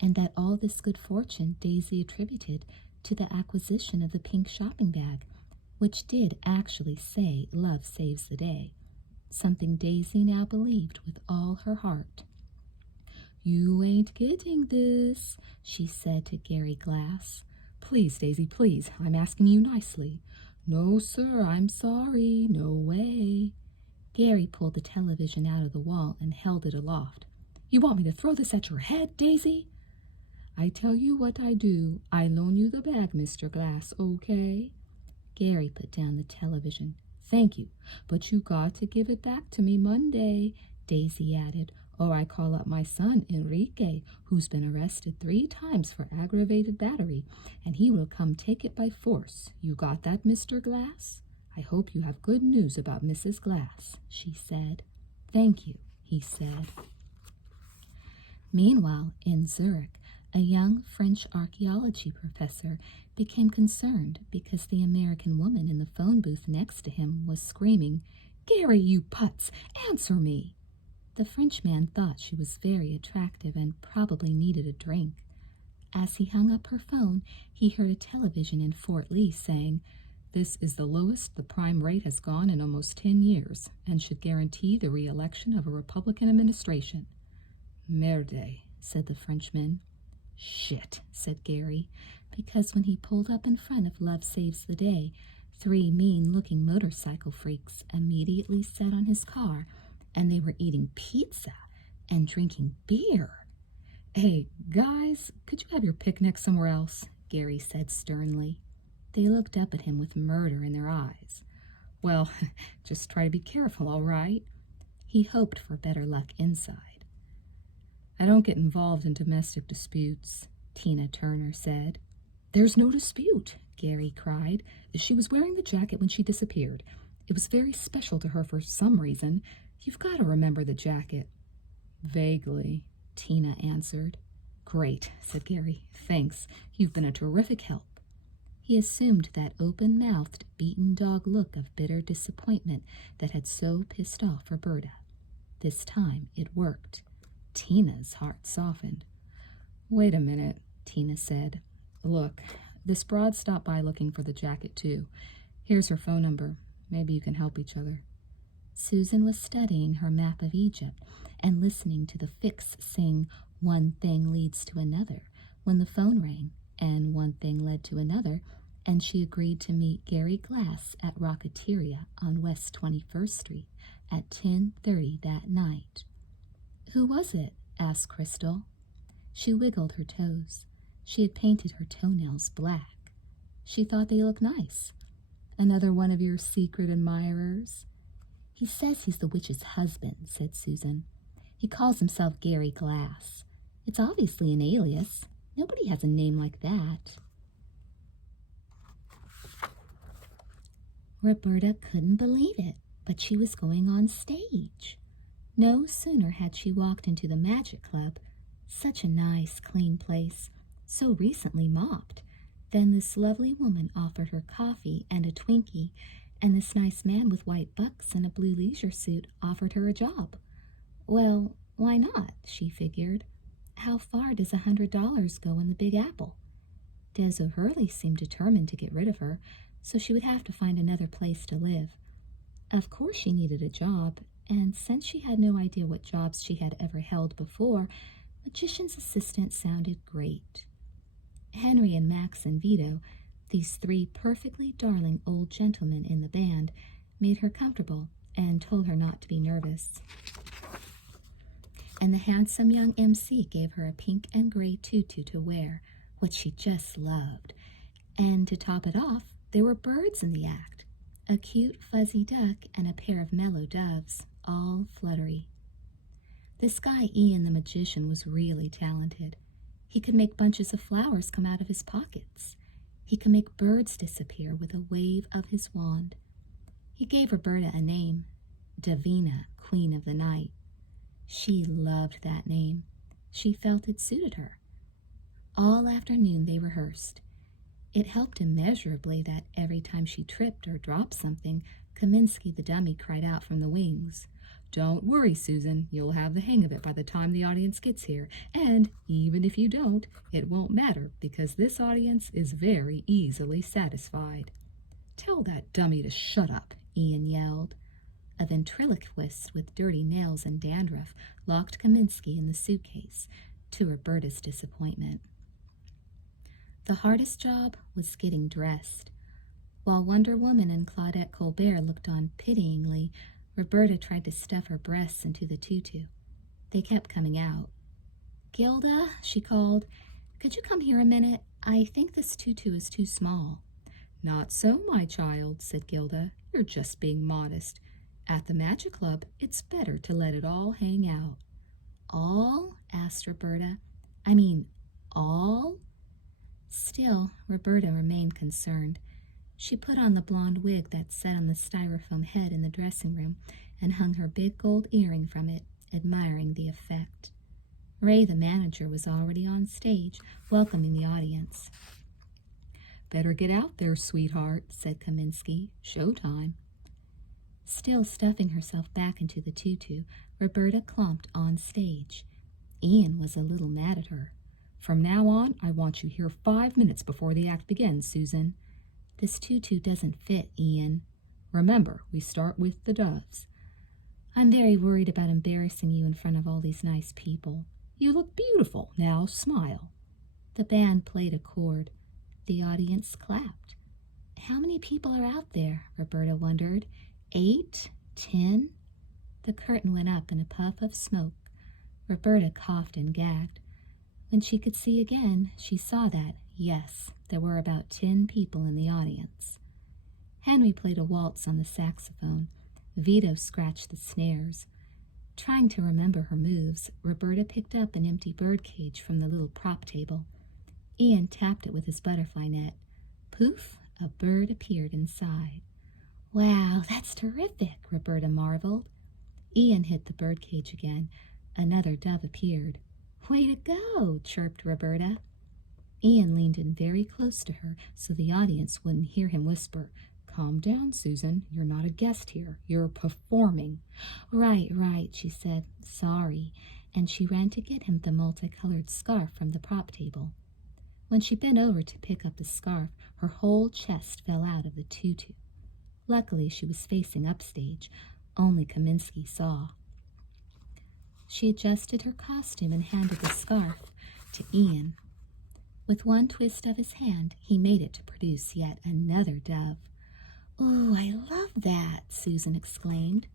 and that all this good fortune Daisy attributed to the acquisition of the pink shopping bag, which did actually say "Love Saves the Day," something Daisy now believed with all her heart. "You ain't getting this," she said to Gary Glass. "Please, Daisy, please, I'm asking you nicely." "No, sir, I'm sorry, no way." Gary pulled the television out of the wall and held it aloft. "You want me to throw this at your head, Daisy?" "I tell you what I do. I loan you the bag, Mr. Glass, okay?" Gary put down the television. "Thank you, but you got to give it back to me Monday," Daisy added, "or I call up my son, Enrique, who's been arrested 3 times for aggravated battery, and he will come take it by force. You got that, Mr. Glass? I hope you have good news about Mrs. Glass," she said. "Thank you," he said. Meanwhile, in Zurich, a young French archaeology professor became concerned because the American woman in the phone booth next to him was screaming, "Gary, you putz, answer me!" The Frenchman thought she was very attractive and probably needed a drink. As he hung up her phone, he heard a television in Fort Lee saying, "This is the lowest the prime rate has gone in almost 10 years and should guarantee the re-election of a Republican administration." "Merde," said the Frenchman. "Shit," said Gary, because when he pulled up in front of Love Saves the Day, 3 mean-looking motorcycle freaks immediately sat on his car, and they were eating pizza and drinking beer. "Hey, guys, could you have your picnic somewhere else?" Gary said sternly. They looked up at him with murder in their eyes. "Well, just try to be careful, all right?" He hoped for better luck inside. "I don't get involved in domestic disputes," Tina Turner said. "There's no dispute," Gary cried. "She was wearing the jacket when she disappeared. It was very special to her for some reason. You've got to remember the jacket." "Vaguely," Tina answered. "Great," said Gary. "Thanks. You've been a terrific help." He assumed that open-mouthed, beaten dog look of bitter disappointment that had so pissed off Roberta. This time it worked. Tina's heart softened. "Wait a minute," Tina said. "Look, this broad stopped by looking for the jacket, too. Here's her phone number. Maybe you can help each other." Susan was studying her map of Egypt and listening to the Fix sing "One Thing Leads to Another" when the phone rang, and one thing led to another, and she agreed to meet Gary Glass at Rocketeria on West 21st Street at 10:30 that night. "Who was it?" asked Crystal. She wiggled her toes. She had painted her toenails black. She thought they looked nice. "Another one of your secret admirers?" "He says he's the witch's husband," said Susan. "He calls himself Gary Glass. It's obviously an alias. Nobody has a name like that." Roberta couldn't believe it, but she was going on stage. No sooner had she walked into the Magic Club, such a nice, clean place, so recently mopped, than this lovely woman offered her coffee and a Twinkie, and this nice man with white bucks and a blue leisure suit offered her a job. Well, why not, she figured. How far does $100 go in the Big Apple? Des O'Hurley seemed determined to get rid of her, so she would have to find another place to live. Of course she needed a job, and since she had no idea what jobs she had ever held before, magician's assistant sounded great. Henry and Max and Vito, these three perfectly darling old gentlemen in the band, made her comfortable and told her not to be nervous. And the handsome young MC gave her a pink and gray tutu to wear, which she just loved. And to top it off, there were birds in the act, a cute fuzzy duck and a pair of mellow doves, all fluttery. This guy Ian the magician was really talented. He could make bunches of flowers come out of his pockets. He could make birds disappear with a wave of his wand. He gave Roberta a name, Davina, Queen of the Night. She loved that name. She felt it suited her. All afternoon they rehearsed. It helped immeasurably that every time she tripped or dropped something, Kaminsky the dummy cried out from the wings, "Don't worry, Susan, you'll have the hang of it by the time the audience gets here, and even if you don't, it won't matter because this audience is very easily satisfied." "Tell that dummy to shut up," Ian yelled. A ventriloquist with dirty nails and dandruff locked Kaminsky in the suitcase, to Roberta's disappointment. The hardest job was getting dressed. While Wonder Woman and Claudette Colbert looked on pityingly, Roberta tried to stuff her breasts into the tutu. They kept coming out. "Gilda," she called, "could you come here a minute? I think this tutu is too small." "Not so, my child," said Gilda. "You're just being modest. At the Magic Club, it's better to let it all hang out." "All?" asked Roberta. "I mean, all?" Still, Roberta remained concerned. She put on the blonde wig that sat on the styrofoam head in the dressing room and hung her big gold earring from it, admiring the effect. Ray, the manager, was already on stage, welcoming the audience. "Better get out there, sweetheart," said Kaminsky. "Showtime." Still stuffing herself back into the tutu, Roberta clomped on stage. Ian was a little mad at her. "From now on, I want you here 5 minutes before the act begins, Susan." "This tutu doesn't fit, Ian." "Remember, we start with the doves." "I'm very worried about embarrassing you in front of all these nice people." "You look beautiful. Now smile." The band played a chord. The audience clapped. How many people are out there? Roberta wondered. 8? 10? The curtain went up in a puff of smoke. Roberta coughed and gagged. When she could see again, she saw that, yes, there were about 10 people in the audience. Henry played a waltz on the saxophone. Vito scratched the snares. Trying to remember her moves, Roberta picked up an empty birdcage from the little prop table. Ian tapped it with his butterfly net. Poof, a bird appeared inside. Wow, that's terrific, Roberta marveled. Ian hit the birdcage again. Another dove appeared. Way to go, chirped Roberta. Ian leaned in very close to her so the audience wouldn't hear him whisper, Calm down, Susan. You're not a guest here. You're performing. Right, she said. Sorry. And she ran to get him the multicolored scarf from the prop table. When she bent over to pick up the scarf, her whole chest fell out of the tutu. Luckily, she was facing upstage. Only Kaminsky saw. She adjusted her costume and handed the scarf to Ian. With one twist of his hand, he made it to produce yet another dove. "Oh, I love that," Susan exclaimed.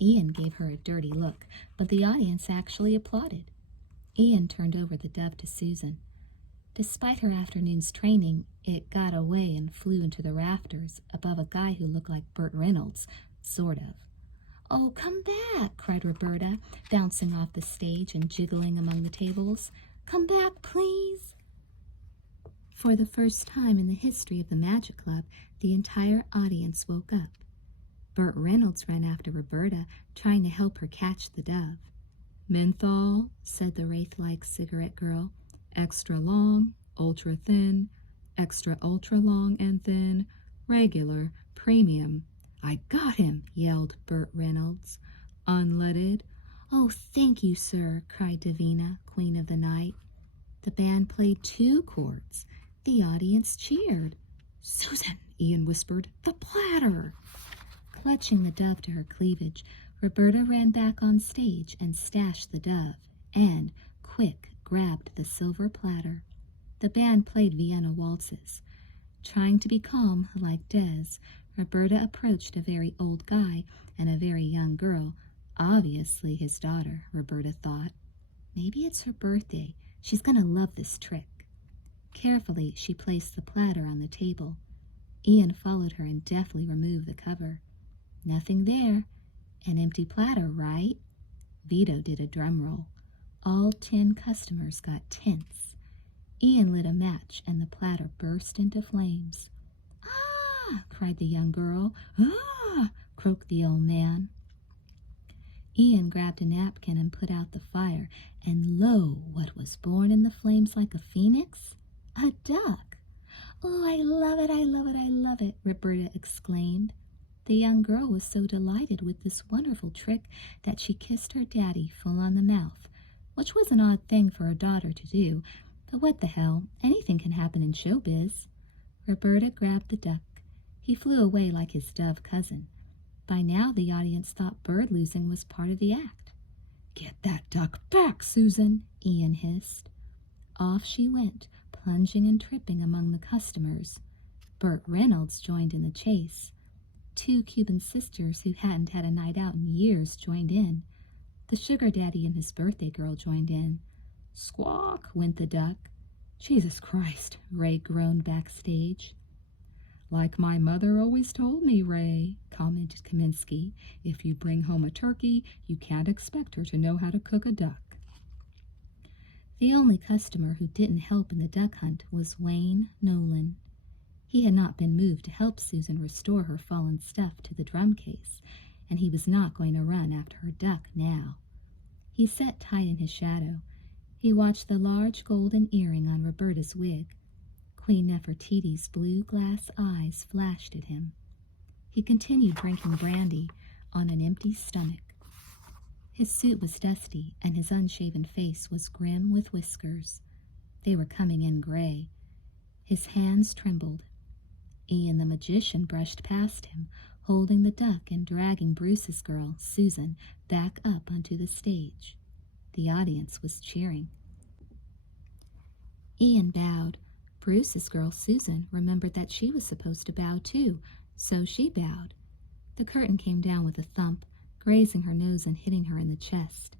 Ian gave her a dirty look, but the audience actually applauded. Ian turned over the dove to Susan. Despite her afternoon's training, it got away and flew into the rafters above a guy who looked like Burt Reynolds, sort of. "Oh, come back," cried Roberta, bouncing off the stage and jiggling among the tables. "Come back, please." For the first time in the history of the Magic Club, The entire audience woke up. Burt Reynolds ran after Roberta, trying to help her catch the dove. Menthol, said the wraith-like cigarette girl. Extra long, ultra thin, extra ultra long and thin, regular, premium. I got him, yelled Burt Reynolds. Unleaded. Oh, thank you, sir, cried Davina, queen of the night. The band played 2 chords. The audience cheered. Susan, Ian whispered, the platter. Clutching the dove to her cleavage, Roberta ran back on stage and stashed the dove, and, quick, grabbed the silver platter. The band played Vienna waltzes. Trying to be calm, like Des, Roberta approached a very old guy and a very young girl, obviously his daughter, Roberta thought. Maybe it's her birthday. She's going to love this trick. Carefully, she placed the platter on the table. Ian followed her and deftly removed the cover. Nothing there. An empty platter, right? Vito did a drum roll. All 10 customers got tense. Ian lit a match and the platter burst into flames. Ah! Cried the young girl. Ah! Croaked the old man. Ian grabbed a napkin and put out the fire, and lo, what was born in the flames like a phoenix? A duck. Oh, I love it, I love it, I love it, Roberta exclaimed. The young girl was so delighted with this wonderful trick that she kissed her daddy full on the mouth, which was an odd thing for a daughter to do, but what the hell, anything can happen in showbiz. Roberta grabbed the duck. He flew away like his dove cousin. By now the audience thought bird losing was part of the act. Get that duck back, Susan, Ian hissed. Off she went, plunging and tripping among the customers. Burt Reynolds joined in the chase. 2 Cuban sisters who hadn't had a night out in years joined in. The sugar daddy and his birthday girl joined in. Squawk went the duck. Jesus Christ, Ray groaned backstage. Like my mother always told me, Ray, commented Kaminsky, if you bring home a turkey, you can't expect her to know how to cook a duck. The only customer who didn't help in the duck hunt was Wayne Nolan. He had not been moved to help Susan restore her fallen stuff to the drum case, and he was not going to run after her duck now. He sat tight in his shadow. He watched the large golden earring on Roberta's wig. Queen Nefertiti's blue glass eyes flashed at him. He continued drinking brandy on an empty stomach. His suit was dusty, and his unshaven face was grim with whiskers. They were coming in gray. His hands trembled. Ian the magician brushed past him, holding the duck and dragging Bruce's girl, Susan, back up onto the stage. The audience was cheering. Ian bowed. Bruce's girl, Susan, remembered that she was supposed to bow too, so she bowed. The curtain came down with a thump, grazing her nose and hitting her in the chest.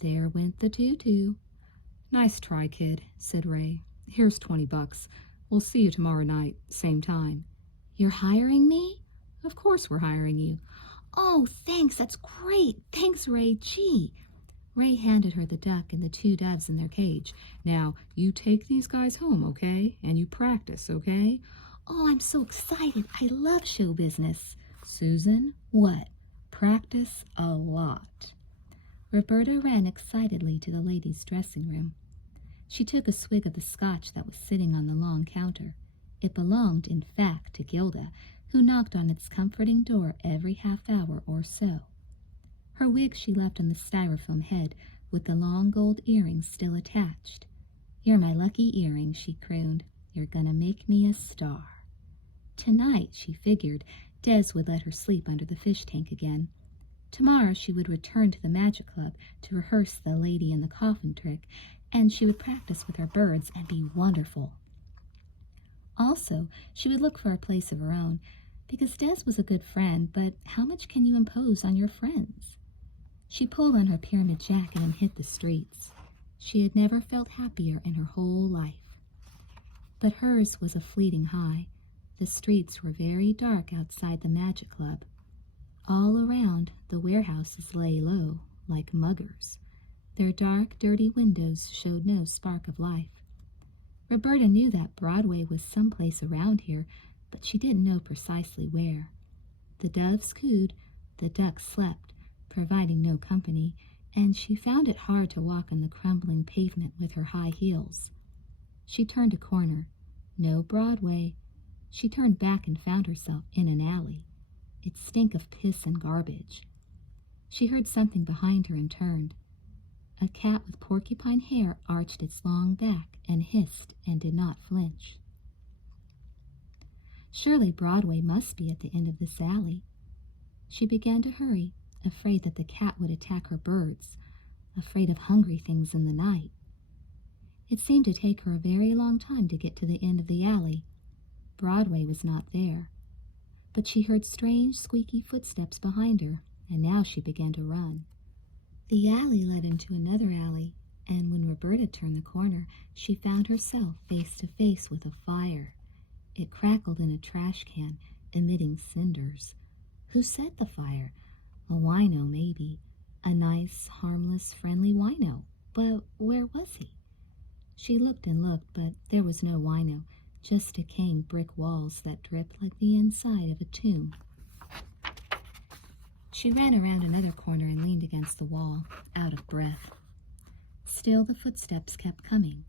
There went the tutu. Nice try, kid, said Ray. Here's $20. We'll see you tomorrow night, same time. You're hiring me? Of course we're hiring you. Oh, thanks, that's great. Thanks, Ray. Gee. Ray handed her the duck and the 2 doves in their cage. Now, you take these guys home, okay? And you practice, okay? Oh, I'm so excited. I love show business. Susan, what? Practice a lot. Roberta ran excitedly to the ladies' dressing room. She took a swig of the scotch that was sitting on the long counter. It belonged, in fact, to Gilda, who knocked on its comforting door every half hour or so. Her wig she left on the styrofoam head, with the long gold earrings still attached. You're my lucky earring, she crooned. You're gonna make me a star. Tonight, she figured, Des would let her sleep under the fish tank again. Tomorrow she would return to the Magic Club to rehearse the Lady in the Coffin trick, and she would practice with her birds and be wonderful. Also, she would look for a place of her own, because Des was a good friend, but how much can you impose on your friends? She pulled on her pyramid jacket and hit the streets. She had never felt happier in her whole life. But hers was a fleeting high. The streets were very dark outside the Magic Club. All around, the warehouses lay low, like muggers. Their dark, dirty windows showed no spark of life. Roberta knew that Broadway was someplace around here, but she didn't know precisely where. The doves cooed, the ducks slept, providing no company, and she found it hard to walk on the crumbling pavement with her high heels. She turned a corner. No Broadway. She turned back and found herself in an alley. It stank of piss and garbage. She heard something behind her and turned. A cat with porcupine hair arched its long back and hissed and did not flinch. Surely Broadway must be at the end of this alley. She began to hurry, afraid that the cat would attack her birds, afraid of hungry things in the night. It seemed to take her a very long time to get to the end of the alley. Broadway was not there. But she heard strange, squeaky footsteps behind her, and now she began to run. The alley led into another alley, and when Roberta turned the corner, she found herself face to face with a fire. It crackled in a trash can, emitting cinders. Who set the fire? A wino, maybe. A nice, harmless, friendly wino. But where was he? She looked and looked, but there was no wino, just decaying brick walls that dripped like the inside of a tomb. She ran around another corner and leaned against the wall, out of breath. Still the footsteps kept coming.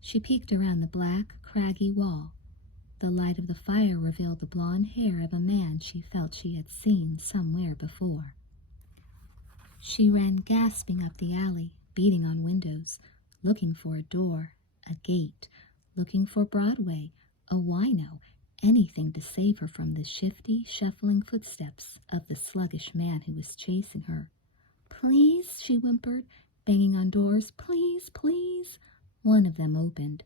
She peeked around the black, craggy wall. The light of the fire revealed the blonde hair of a man she felt she had seen somewhere before. She ran gasping up the alley, beating on windows, looking for a door, a gate, looking for Broadway, a wino, anything to save her from the shifty, shuffling footsteps of the sluggish man who was chasing her. "Please," she whimpered, banging on doors. "Please, please." One of them opened.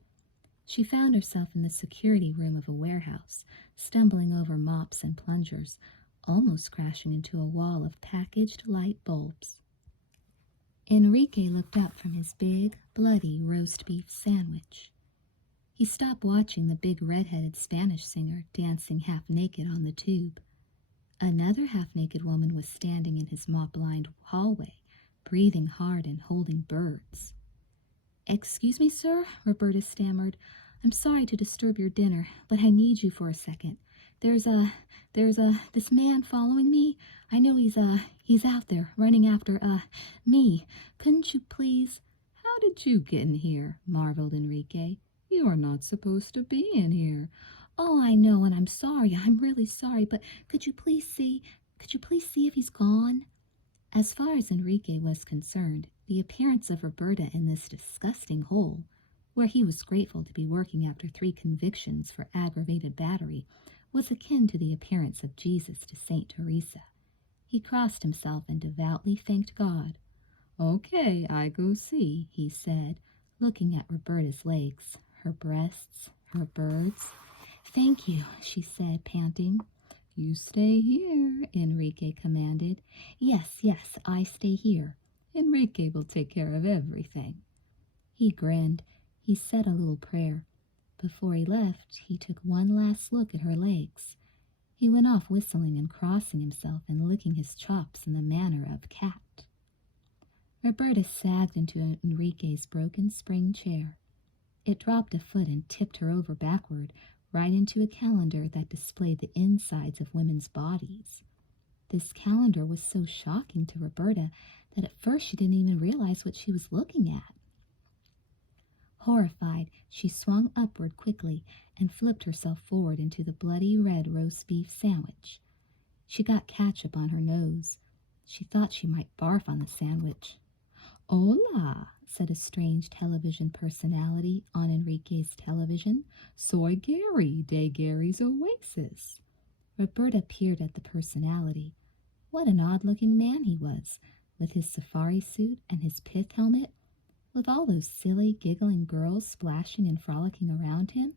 She found herself in the security room of a warehouse, stumbling over mops and plungers, almost crashing into a wall of packaged light bulbs. Enrique looked up from his big, bloody roast beef sandwich. He stopped watching the big red-headed Spanish singer dancing half-naked on the tube. Another half-naked woman was standing in his mop-lined hallway, breathing hard and holding birds. "Excuse me, sir," Roberta stammered. "I'm sorry to disturb your dinner, but I need you for a second. There's this man following me. I know he's out there, running after, me. Couldn't you please—" "How did you get in here?" marveled Enrique. "You are not supposed to be in here." "Oh, I know, and I'm sorry. I'm really sorry, but could you please see if he's gone?" As far as Enrique was concerned, the appearance of Roberta in this disgusting hole, where he was grateful to be working after 3 convictions for aggravated battery, was akin to the appearance of Jesus to St. Teresa. He crossed himself and devoutly thanked God. "Okay, I go see," he said, looking at Roberta's legs, her breasts, her birds. "Thank you," she said, panting. "You stay here," Enrique commanded. Yes, I stay here. "Enrique will take care of everything." He grinned. He said a little prayer. Before he left, he took one last look at her legs. He went off whistling and crossing himself and licking his chops in the manner of cat. Roberta sagged into Enrique's broken spring chair. It dropped a foot and tipped her over backward, right into a calendar that displayed the insides of women's bodies. This calendar was so shocking to Roberta that at first she didn't even realize what she was looking at. Horrified, she swung upward quickly and flipped herself forward into the bloody red roast beef sandwich. She got ketchup on her nose. She thought she might barf on the sandwich. "Hola," said a strange television personality on Enrique's television. "Soy Gary, de Gary's Oasis." Roberta peered at the personality. What an odd-looking man he was, with his safari suit and his pith helmet, with all those silly, giggling girls splashing and frolicking around him.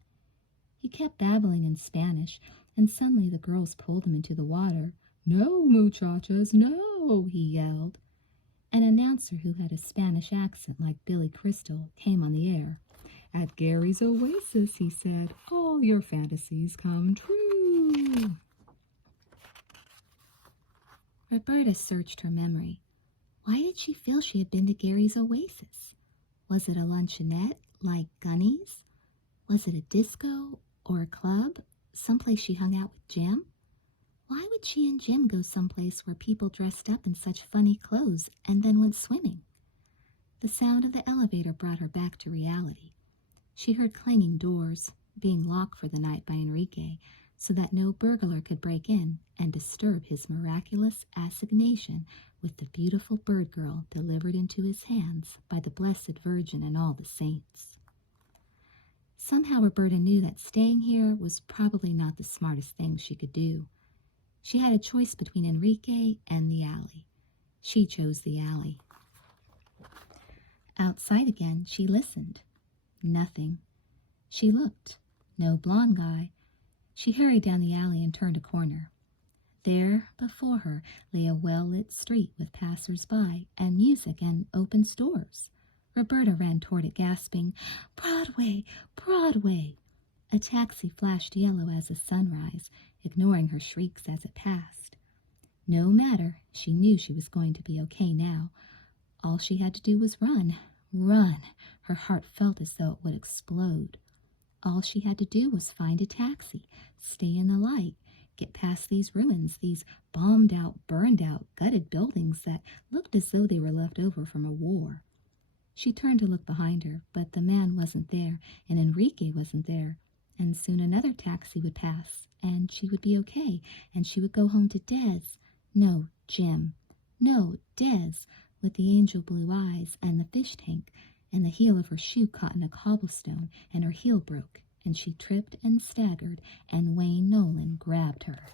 He kept babbling in Spanish, and suddenly the girls pulled him into the water. "No, muchachas, no," he yelled. An announcer who had a Spanish accent like Billy Crystal came on the air. "At Gary's Oasis," he said, "all your fantasies come true." Roberta searched her memory. Why did she feel she had been to Gary's Oasis? Was it a luncheonette like Gunny's? Was it a disco or a club? Someplace she hung out with Jim? Why would she and Jim go someplace where people dressed up in such funny clothes and then went swimming? The sound of the elevator brought her back to reality. She heard clanging doors, being locked for the night by Enrique, so that no burglar could break in and disturb his miraculous assignation with the beautiful bird girl delivered into his hands by the Blessed Virgin and all the saints. Somehow Roberta knew that staying here was probably not the smartest thing she could do. She had a choice between Enrique and the alley. She chose the alley. Outside again, she listened. Nothing. She looked. No blonde guy. She hurried down the alley and turned a corner. There, before her, lay a well-lit street with passers-by and music and open stores. Roberta ran toward it, gasping, "Broadway! Broadway!" A taxi flashed yellow as the sunrise, ignoring her shrieks as it passed. No matter, she knew she was going to be okay now. All she had to do was run. Run! Her heart felt as though it would explode. All she had to do was find a taxi, stay in the light, get past these ruins, these bombed-out, burned-out, gutted buildings that looked as though they were left over from a war. She turned to look behind her, but the man wasn't there, and Enrique wasn't there, and soon another taxi would pass, and she would be okay, and she would go home to Des. No, Jim. No, Des, with the angel blue eyes and the fish tank, and the heel of her shoe caught in a cobblestone, and her heel broke, and she tripped and staggered, and Wayne Nolan grabbed her.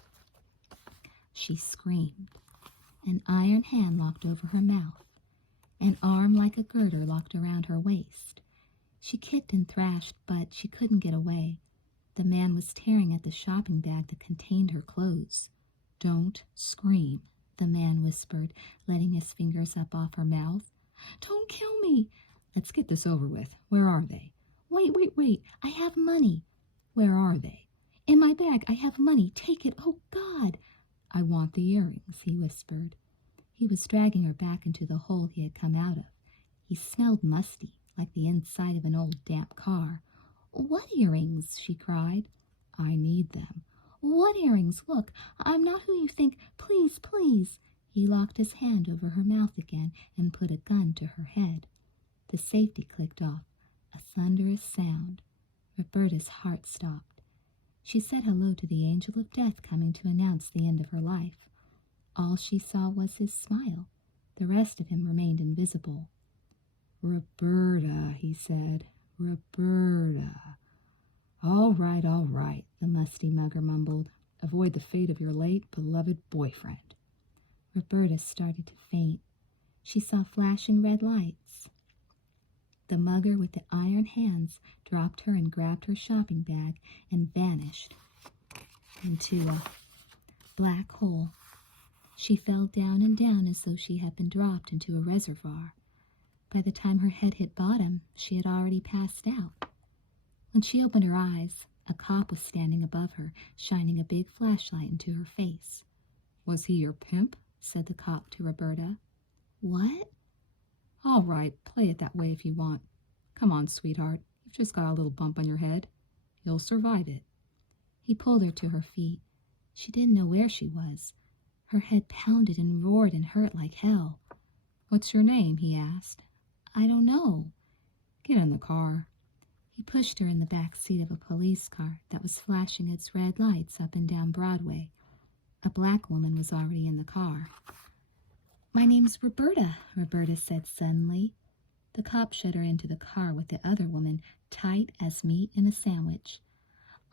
She screamed. An iron hand locked over her mouth. An arm like a girder locked around her waist. She kicked and thrashed, but she couldn't get away. The man was tearing at the shopping bag that contained her clothes. "Don't scream," the man whispered, letting his fingers up off her mouth. "Don't kill me." "Let's get this over with. Where are they?" Wait. I have money." "Where are they?" "In my bag. I have money. Take it. Oh, God." "I want the earrings," he whispered. He was dragging her back into the hole he had come out of. He smelled musty, like the inside of an old damp car. "What earrings?" she cried. "I need them." "What earrings? Look, I'm not who you think. Please, please." He locked his hand over her mouth again and put a gun to her head. The safety clicked off, a thunderous sound. Roberta's heart stopped. She said hello to the angel of death coming to announce the end of her life. All she saw was his smile. The rest of him remained invisible. "Roberta," he said. "Roberta." All right, the musty mugger mumbled. "Avoid the fate of your late, beloved boyfriend." Roberta started to faint. She saw flashing red lights. The mugger with the iron hands dropped her and grabbed her shopping bag and vanished into a black hole. She fell down and down as though she had been dropped into a reservoir. By the time her head hit bottom, she had already passed out. When she opened her eyes, a cop was standing above her, shining a big flashlight into her face. "Was he your pimp?" said the cop to Roberta. "What?" "All right, play it that way if you want. Come on, sweetheart, you've just got a little bump on your head. You'll survive it." He pulled her to her feet. She didn't know where she was. Her head pounded and roared and hurt like hell. "What's your name?" he asked. "I don't know." "Get in the car." He pushed her in the back seat of a police car that was flashing its red lights up and down Broadway. A black woman was already in the car. "My name's Roberta," Roberta said suddenly. The cop shut her into the car with the other woman, tight as meat in a sandwich.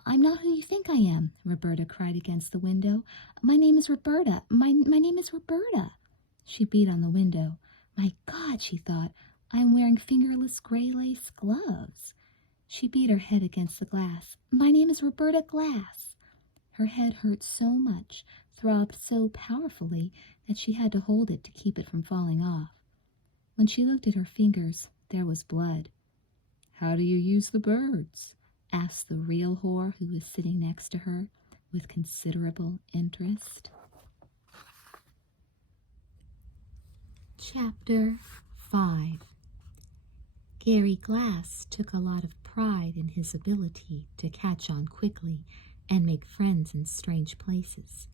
"I'm not who you think I am," Roberta cried against the window. "My name is Roberta. My name is Roberta." She beat on the window. My God, she thought, I'm wearing fingerless gray lace gloves. She beat her head against the glass. "My name is Roberta Glass." Her head hurt so much, throbbed so powerfully, that she had to hold it to keep it from falling off. When she looked at her fingers, there was blood. "How do you use the birds?" asked the real whore who was sitting next to her with considerable interest. Chapter 5. Gary Glass took a lot of pride in his ability to catch on quickly and make friends in strange places.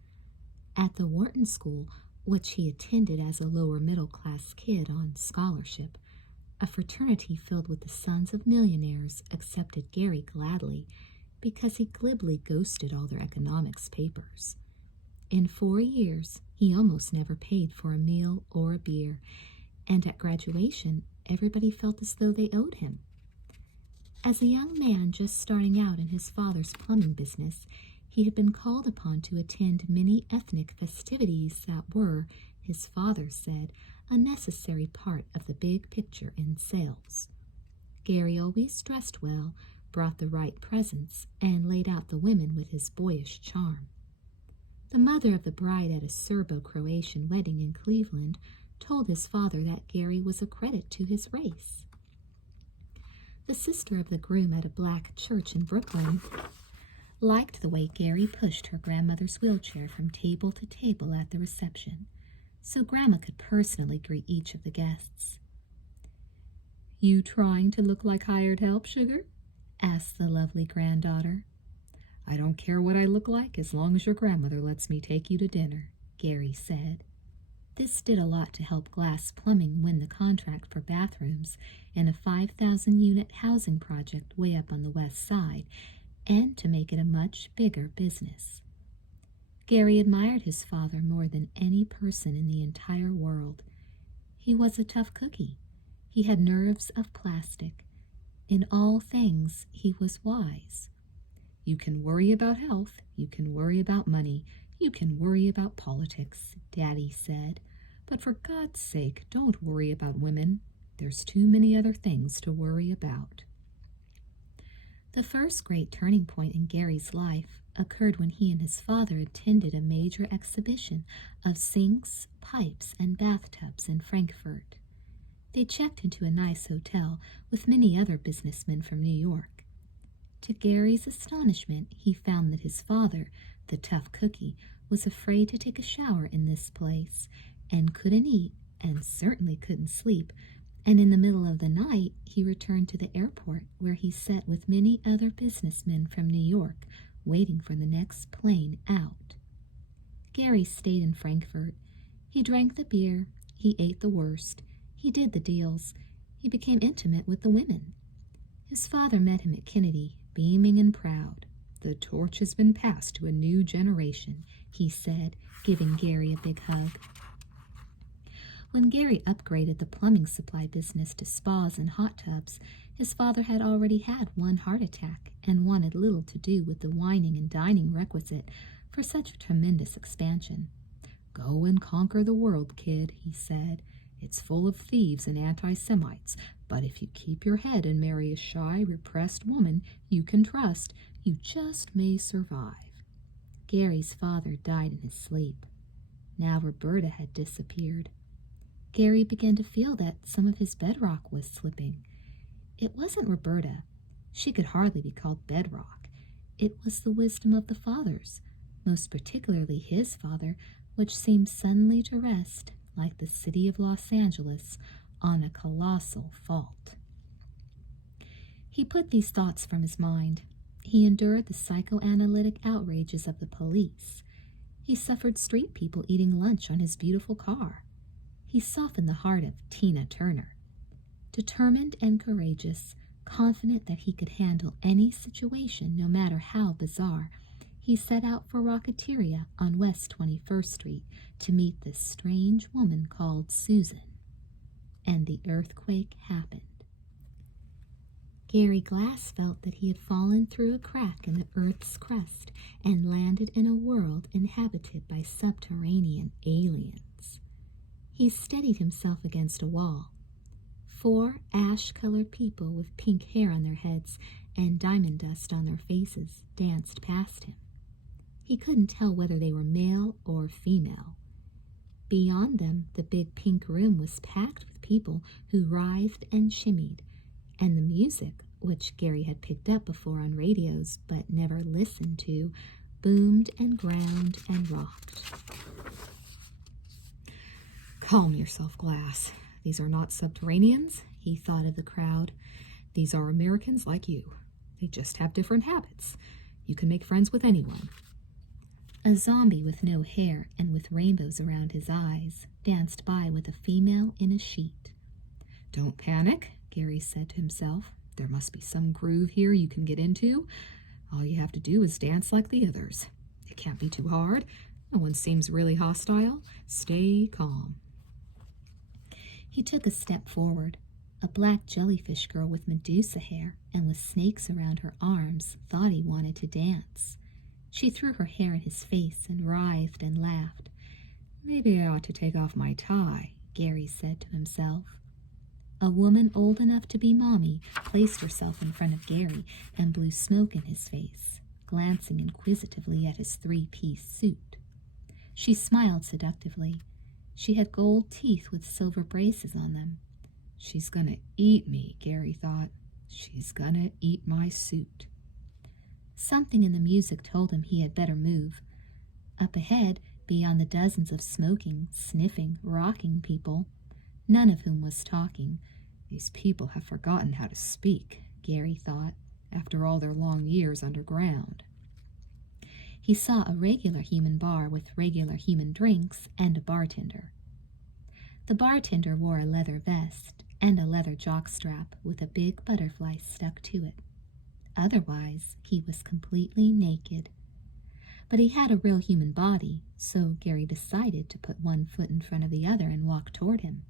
At the Wharton School, which he attended as a lower middle-class kid on scholarship, a fraternity filled with the sons of millionaires accepted Gary gladly because he glibly ghosted all their economics papers. In 4 years, he almost never paid for a meal or a beer, and at graduation, everybody felt as though they owed him. As a young man just starting out in his father's plumbing business, he had been called upon to attend many ethnic festivities that were, his father said, a necessary part of the big picture in sales. Gary always dressed well, brought the right presents, and laid out the women with his boyish charm. The mother of the bride at a Serbo-Croatian wedding in Cleveland told his father that Gary was a credit to his race. The sister of the groom at a black church in Brooklyn liked the way Gary pushed her grandmother's wheelchair from table to table at the reception, so Grandma could personally greet each of the guests. "You trying to look like hired help, sugar?" asked the lovely granddaughter. "I don't care what I look like as long as your grandmother lets me take you to dinner," Gary said. This did a lot to help Glass Plumbing win the contract for bathrooms in a 5,000-unit housing project way up on the west side, and to make it a much bigger business. Gary admired his father more than any person in the entire world. He was a tough cookie. He had nerves of plastic. In all things, he was wise. "You can worry about health, you can worry about money, you can worry about politics," Daddy said. "But for God's sake, don't worry about women. There's too many other things to worry about." The first great turning point in Gary's life occurred when he and his father attended a major exhibition of sinks, pipes, and bathtubs in Frankfurt. They checked into a nice hotel with many other businessmen from New York. To Gary's astonishment, he found that his father, the tough cookie, was afraid to take a shower in this place, and couldn't eat, and certainly couldn't sleep, and in the middle of the night he returned to the airport, where he sat with many other businessmen from New York, waiting for the next plane out. Gary stayed in Frankfurt. He drank the beer, he ate the wurst, he did the deals, he became intimate with the women. His father met him at Kennedy, beaming and proud. "The torch has been passed to a new generation," he said, giving Gary a big hug. When Gary upgraded the plumbing supply business to spas and hot tubs, his father had already had one heart attack and wanted little to do with the whining and dining requisite for such a tremendous expansion. "Go and conquer the world, kid," he said. "It's full of thieves and anti-Semites, but if you keep your head and marry a shy, repressed woman you can trust, you just may survive." Gary's father died in his sleep. Now Roberta had disappeared. Gary began to feel that some of his bedrock was slipping. It wasn't Roberta. She could hardly be called bedrock. It was the wisdom of the fathers, most particularly his father, which seemed suddenly to rest, like the city of Los Angeles, on a colossal fault. He put these thoughts from his mind. He endured the psychoanalytic outrages of the police. He suffered street people eating lunch on his beautiful car. He softened the heart of Tina Turner. Determined and courageous, confident that he could handle any situation no matter how bizarre, he set out for Rocketeria on West 21st Street to meet this strange woman called Susan. And the earthquake happened. Gary Glass felt that he had fallen through a crack in the Earth's crust and landed in a world inhabited by subterranean aliens. He steadied himself against a wall. 4 ash-colored people with pink hair on their heads and diamond dust on their faces danced past him. He couldn't tell whether they were male or female. Beyond them, the big pink room was packed with people who writhed and shimmied, and the music, which Gary had picked up before on radios but never listened to, boomed and ground and rocked. "Calm yourself, Glass. These are not subterraneans," he thought of the crowd. "These are Americans like you. They just have different habits. You can make friends with anyone. A zombie with no hair and with rainbows around his eyes danced by with a female in a sheet. Don't panic, Gary said to himself. There must be some groove here you can get into. All you have to do is dance like the others. It can't be too hard. No one seems really hostile. Stay calm. He took a step forward. A black jellyfish girl with Medusa hair and with snakes around her arms thought he wanted to dance. She threw her hair in his face and writhed and laughed. Maybe I ought to take off my tie, Gary said to himself. A woman old enough to be Mommy placed herself in front of Gary and blew smoke in his face, glancing inquisitively at his three-piece suit. She smiled seductively. She had gold teeth with silver braces on them. She's gonna eat me, Gary thought. She's gonna eat my suit. Something in the music told him he had better move. Up ahead, beyond the dozens of smoking, sniffing, rocking people, none of whom was talking. These people have forgotten how to speak, Gary thought, after all their long years underground. He saw a regular human bar with regular human drinks and a bartender. The bartender wore a leather vest and a leather jockstrap with a big butterfly stuck to it. Otherwise, he was completely naked. But he had a real human body, so Gary decided to put one foot in front of the other and walk toward him.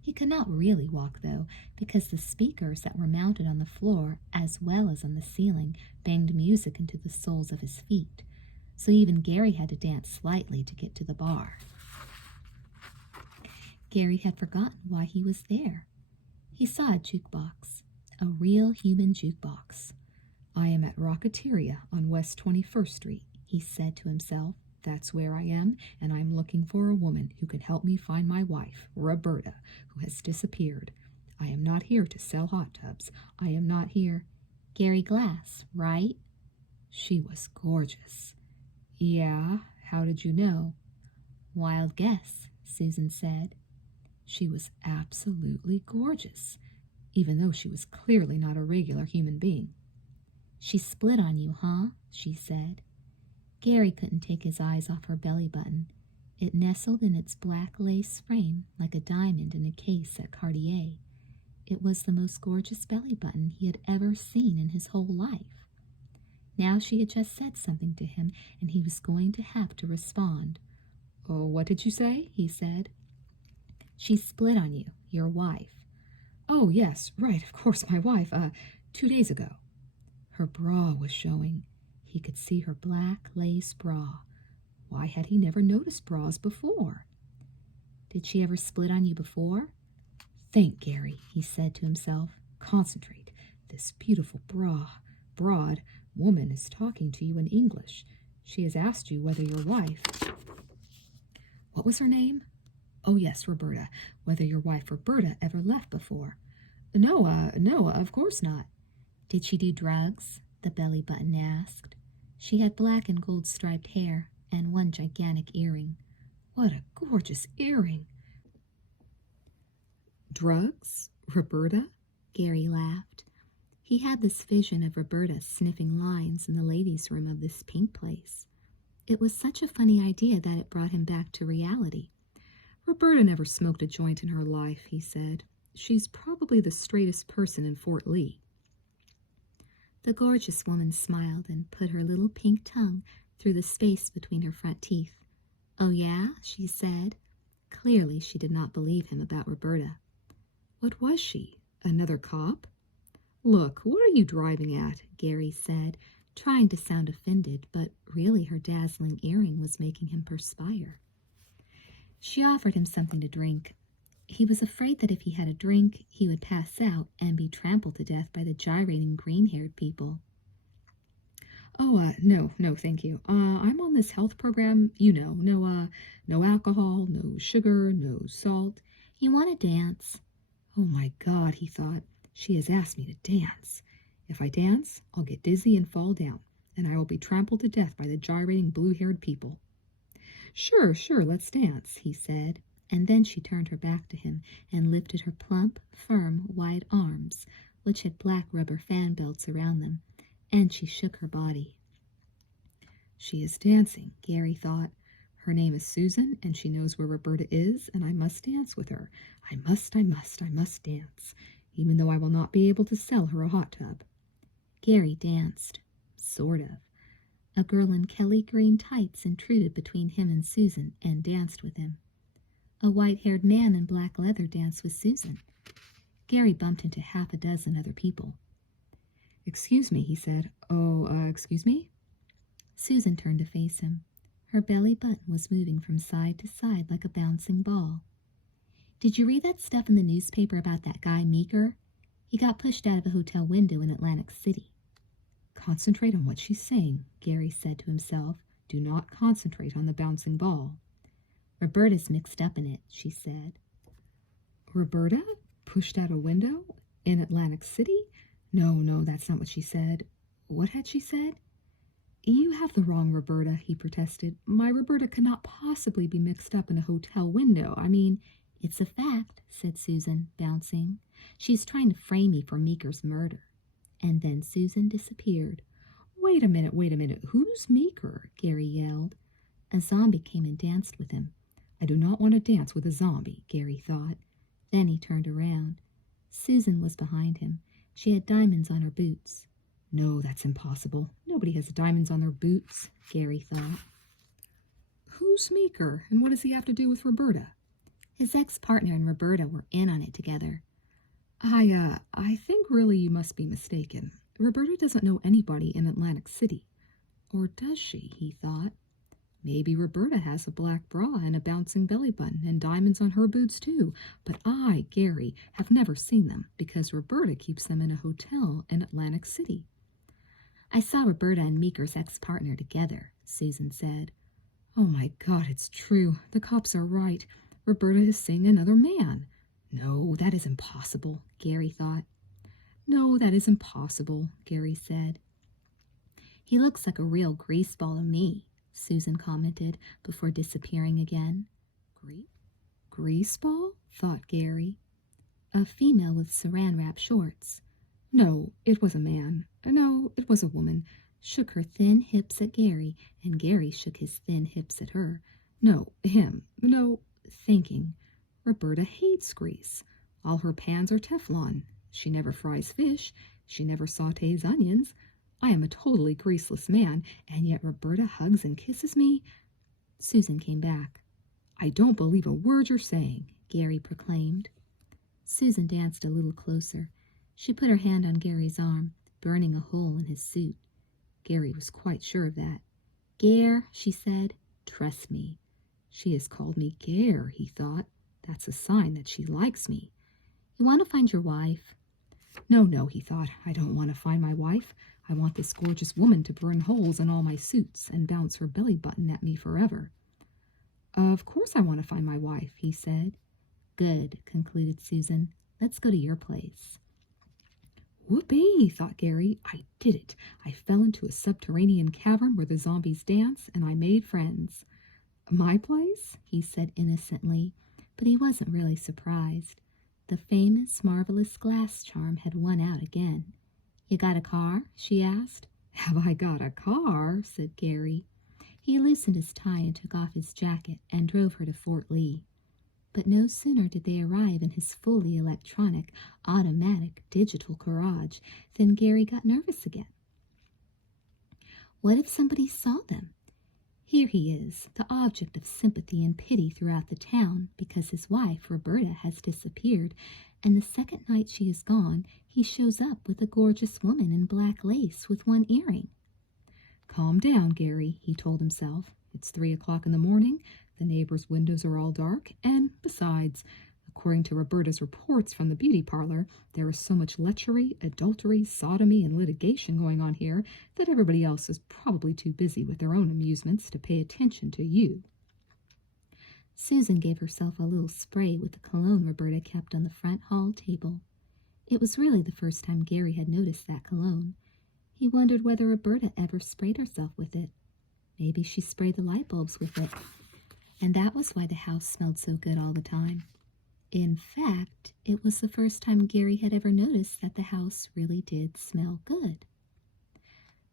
He could not really walk, though, because the speakers that were mounted on the floor, as well as on the ceiling, banged music into the soles of his feet, so even Gary had to dance slightly to get to the bar. Gary had forgotten why he was there. He saw a jukebox, a real human jukebox. I am at Rocketeria on West 21st Street, he said to himself. That's where I am, and I'm looking for a woman who can help me find my wife, Roberta, who has disappeared. I am not here to sell hot tubs. I am not here. Gary Glass, right? She was gorgeous. Yeah, how did you know? Wild guess, Susan said. She was absolutely gorgeous, even though she was clearly not a regular human being. She split on you, huh? She said. Gary couldn't take his eyes off her belly button. It nestled in its black lace frame like a diamond in a case at Cartier. It was the most gorgeous belly button he had ever seen in his whole life. Now she had just said something to him, and he was going to have to respond. Oh, what did you say? He said. She split on you, your wife. Oh, yes, right, of course, my wife, 2 days ago. Her bra was showing. He could see her black lace bra. Why had he never noticed bras before? Did she ever split on you before? Think, Gary, he said to himself. Concentrate. This beautiful broad woman is talking to you in English. She has asked you whether your wife... What was her name? Oh, yes, Roberta. Whether your wife Roberta ever left before. No, of course not. Did she do drugs? The belly button asked. She had black and gold striped hair and one gigantic earring. What a gorgeous earring! Drugs? Roberta? Gary laughed. He had this vision of Roberta sniffing lines in the ladies' room of this pink place. It was such a funny idea that it brought him back to reality. Roberta never smoked a joint in her life, he said. She's probably the straightest person in Fort Lee. The gorgeous woman smiled and put her little pink tongue through the space between her front teeth. Oh, yeah, she said. Clearly she did not believe him about Roberta. What was she? Another cop? Look, what are you driving at? Gary said, trying to sound offended, but really her dazzling earring was making him perspire. She offered him something to drink. He was afraid that if he had a drink, he would pass out and be trampled to death by the gyrating green-haired people. Oh, no, thank you. I'm on this health program, you know, no alcohol, no sugar, no salt. You want to dance? Oh my God, he thought, she has asked me to dance. If I dance, I'll get dizzy and fall down, and I will be trampled to death by the gyrating blue-haired people. Sure, let's dance, he said. And then she turned her back to him and lifted her plump, firm, wide arms, which had black rubber fan belts around them, and she shook her body. She is dancing, Gary thought. Her name is Susan, and she knows where Roberta is, and I must dance with her. I must dance, even though I will not be able to sell her a hot tub. Gary danced. Sort of. A girl in Kelly green tights intruded between him and Susan and danced with him. A white-haired man in black leather danced with Susan. Gary bumped into half a dozen other people. Excuse me, he said. Excuse me? Susan turned to face him. Her belly button was moving from side to side like a bouncing ball. Did you read that stuff in the newspaper about that guy Meeker? He got pushed out of a hotel window in Atlantic City. Concentrate on what she's saying, Gary said to himself. Do not concentrate on the bouncing ball. Roberta's mixed up in it, she said. Roberta? Pushed out a window? In Atlantic City? No, that's not what she said. What had she said? You have the wrong Roberta, he protested. My Roberta cannot possibly be mixed up in a hotel window. I mean, it's a fact, said Susan, bouncing. She's trying to frame me for Meeker's murder. And then Susan disappeared. Wait a minute. Who's Meeker? Gary yelled. A zombie came and danced with him. I do not want to dance with a zombie, Gary thought. Then he turned around. Susan was behind him. She had diamonds on her boots. No, that's impossible. Nobody has diamonds on their boots, Gary thought. Who's Meeker, and what does he have to do with Roberta? His ex-partner and Roberta were in on it together. I think really you must be mistaken. Roberta doesn't know anybody in Atlantic City. Or does she, he thought. Maybe Roberta has a black bra and a bouncing belly button and diamonds on her boots too, but I, Gary, have never seen them because Roberta keeps them in a hotel in Atlantic City. I saw Roberta and Meeker's ex-partner together, Susan said. Oh my God, it's true. The cops are right. Roberta is seeing another man. No, that is impossible, Gary thought. No, that is impossible, Gary said. He looks like a real greaseball to me, Susan commented before disappearing again. Greaseball? Thought Gary. A female with saran-wrap shorts. No, it was a man. No, it was a woman. Shook her thin hips at Gary, and Gary shook his thin hips at her. No, him. No, thinking. Roberta hates grease. All her pans are Teflon. She never fries fish. She never sautés onions. I am a totally greaseless man, and yet Roberta hugs and kisses me. Susan came back. I don't believe a word you're saying, Gary proclaimed. Susan danced a little closer. She put her hand on Gary's arm, burning a hole in his suit. Gary was quite sure of that. Gare, she said, trust me. She has called me Gare, he thought. That's a sign that she likes me. You want to find your wife? No, he thought. I don't want to find my wife. I want this gorgeous woman to burn holes in all my suits and bounce her belly button at me forever. Of course I want to find my wife, he said. Good, concluded Susan. Let's go to your place. Whoopee, thought Gary. I did it. I fell into a subterranean cavern where the zombies dance, and I made friends. My place? He said innocently, but he wasn't really surprised. The famous, marvelous glass charm had won out again. You got a car? She asked. Have I got a car? Said Gary. He loosened his tie and took off his jacket and drove her to Fort Lee. But no sooner did they arrive in his fully electronic, automatic, digital garage than Gary got nervous again. What if somebody saw them? Here he is, the object of sympathy and pity throughout the town because his wife, Roberta, has disappeared, and the second night she is gone, he shows up with a gorgeous woman in black lace with one earring. Calm down, Gary, he told himself. It's 3 o'clock in the morning. The neighbors' windows are all dark, and besides, according to Roberta's reports from the beauty parlor, there is so much lechery, adultery, sodomy, and litigation going on here that everybody else is probably too busy with their own amusements to pay attention to you. Susan gave herself a little spray with the cologne Roberta kept on the front hall table. It was really the first time Gary had noticed that cologne. He wondered whether Roberta ever sprayed herself with it. Maybe she sprayed the light bulbs with it. And that was why the house smelled so good all the time. In fact, it was the first time Gary had ever noticed that the house really did smell good.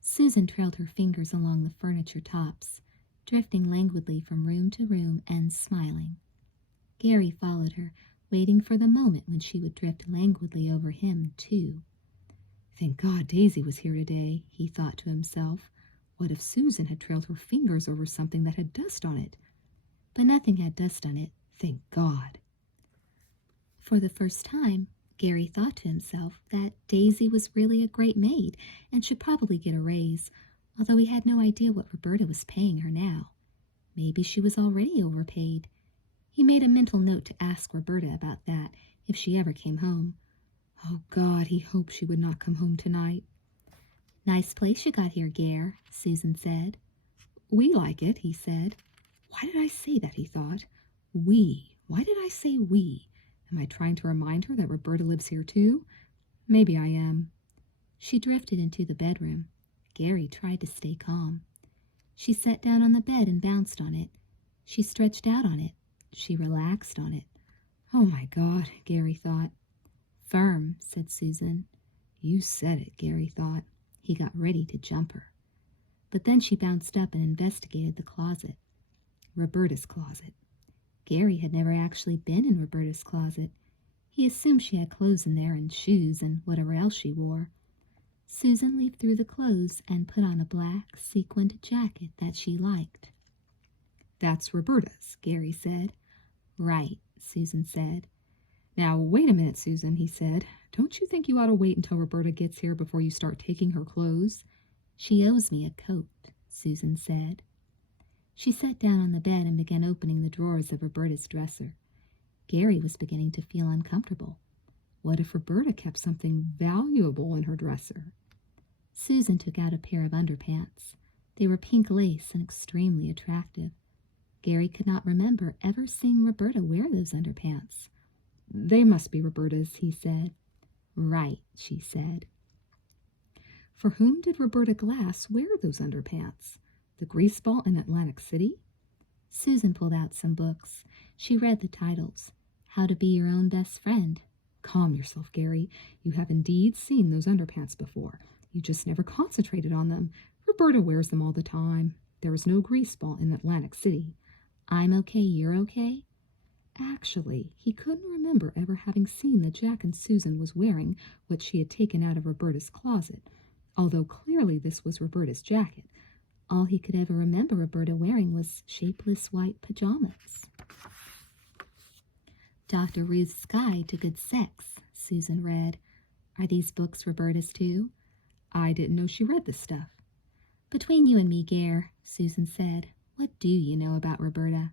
Susan trailed her fingers along the furniture tops, drifting languidly from room to room and smiling. Gary followed her, waiting for the moment when she would drift languidly over him, too. Thank God Daisy was here today, he thought to himself. What if Susan had trailed her fingers over something that had dust on it? But nothing had dust on it. Thank God. For the first time, Gary thought to himself that Daisy was really a great maid and should probably get a raise, although he had no idea what Roberta was paying her now. Maybe she was already overpaid. He made a mental note to ask Roberta about that if she ever came home. Oh, God, he hoped she would not come home tonight. Nice place you got here, Gare, Susan said. We like it, he said. Why did I say that, he thought. We. Why did I say we? Am I trying to remind her that Roberta lives here too? Maybe I am. She drifted into the bedroom. Gary tried to stay calm. She sat down on the bed and bounced on it. She stretched out on it. She relaxed on it. Oh, my God, Gary thought. Firm, said Susan. You said it, Gary thought. He got ready to jump her. But then she bounced up and investigated the closet. Roberta's closet. Gary had never actually been in Roberta's closet. He assumed she had clothes in there and shoes and whatever else she wore. Susan leafed through the clothes and put on a black sequined jacket that she liked. That's Roberta's, Gary said. Right, Susan said. Now, wait a minute, Susan, he said. Don't you think you ought to wait until Roberta gets here before you start taking her clothes? She owes me a coat, Susan said. She sat down on the bed and began opening the drawers of Roberta's dresser. Gary was beginning to feel uncomfortable. What if Roberta kept something valuable in her dresser? Susan took out a pair of underpants. They were pink lace and extremely attractive. Gary could not remember ever seeing Roberta wear those underpants. They must be Roberta's, he said. Right, she said. For whom did Roberta Glass wear those underpants? The greaseball in Atlantic City? Susan pulled out some books. She read the titles. How to Be Your Own Best Friend. Calm yourself, Gary. You have indeed seen those underpants before. You just never concentrated on them. Roberta wears them all the time. There is no greaseball in Atlantic City. I'm okay, you're okay? Actually, he couldn't remember ever having seen the jacket Susan was wearing, which she had taken out of Roberta's closet, although clearly this was Roberta's jacket. All he could ever remember Roberta wearing was shapeless white pajamas. Dr. Ruth's Guide to Good Sex, Susan read. Are these books Roberta's too? I didn't know she read this stuff. Between you and me, Gare, Susan said, what do you know about Roberta?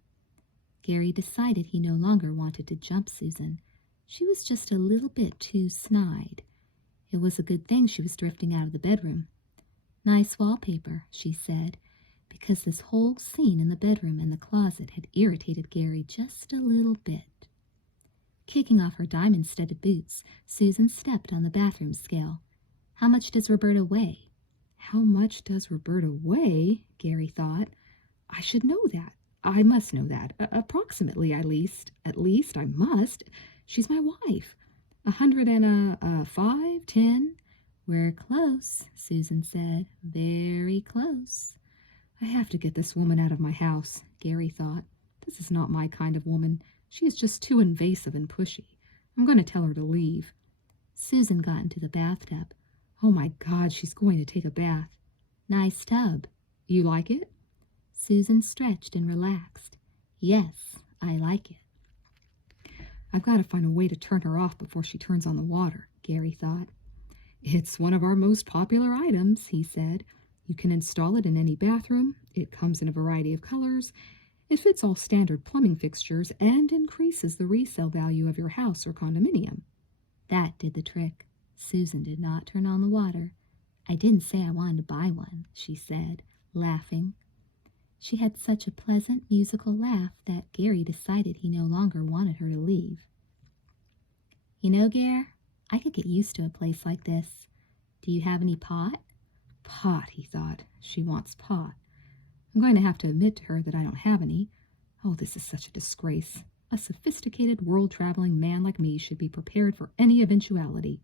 Gary decided he no longer wanted to jump Susan. She was just a little bit too snide. It was a good thing she was drifting out of the bedroom. Nice wallpaper, she said, because this whole scene in the bedroom and the closet had irritated Gary just a little bit. Kicking off her diamond-studded boots, Susan stepped on the bathroom scale. How much does Roberta weigh? How much does Roberta weigh? Gary thought. I should know that. I must know that. Approximately, at least. At least, I must. She's my wife. 105, 10. We're close, Susan said. Very close. I have to get this woman out of my house, Gary thought. This is not my kind of woman. She is just too invasive and pushy. I'm going to tell her to leave. Susan got into the bathtub. Oh, my God, she's going to take a bath. Nice tub. You like it? Susan stretched and relaxed. Yes, I like it. I've got to find a way to turn her off before she turns on the water, Gary thought. It's one of our most popular items, he said. You can install it in any bathroom. It comes in a variety of colors. It fits all standard plumbing fixtures and increases the resale value of your house or condominium. That did the trick. Susan did not turn on the water. I didn't say I wanted to buy one, she said, laughing. She had such a pleasant musical laugh that Gary decided he no longer wanted her to leave. You know, Gare, I could get used to a place like this. Do you have any pot? Pot, he thought. She wants pot. I'm going to have to admit to her that I don't have any. Oh, this is such a disgrace. A sophisticated, world-traveling man like me should be prepared for any eventuality.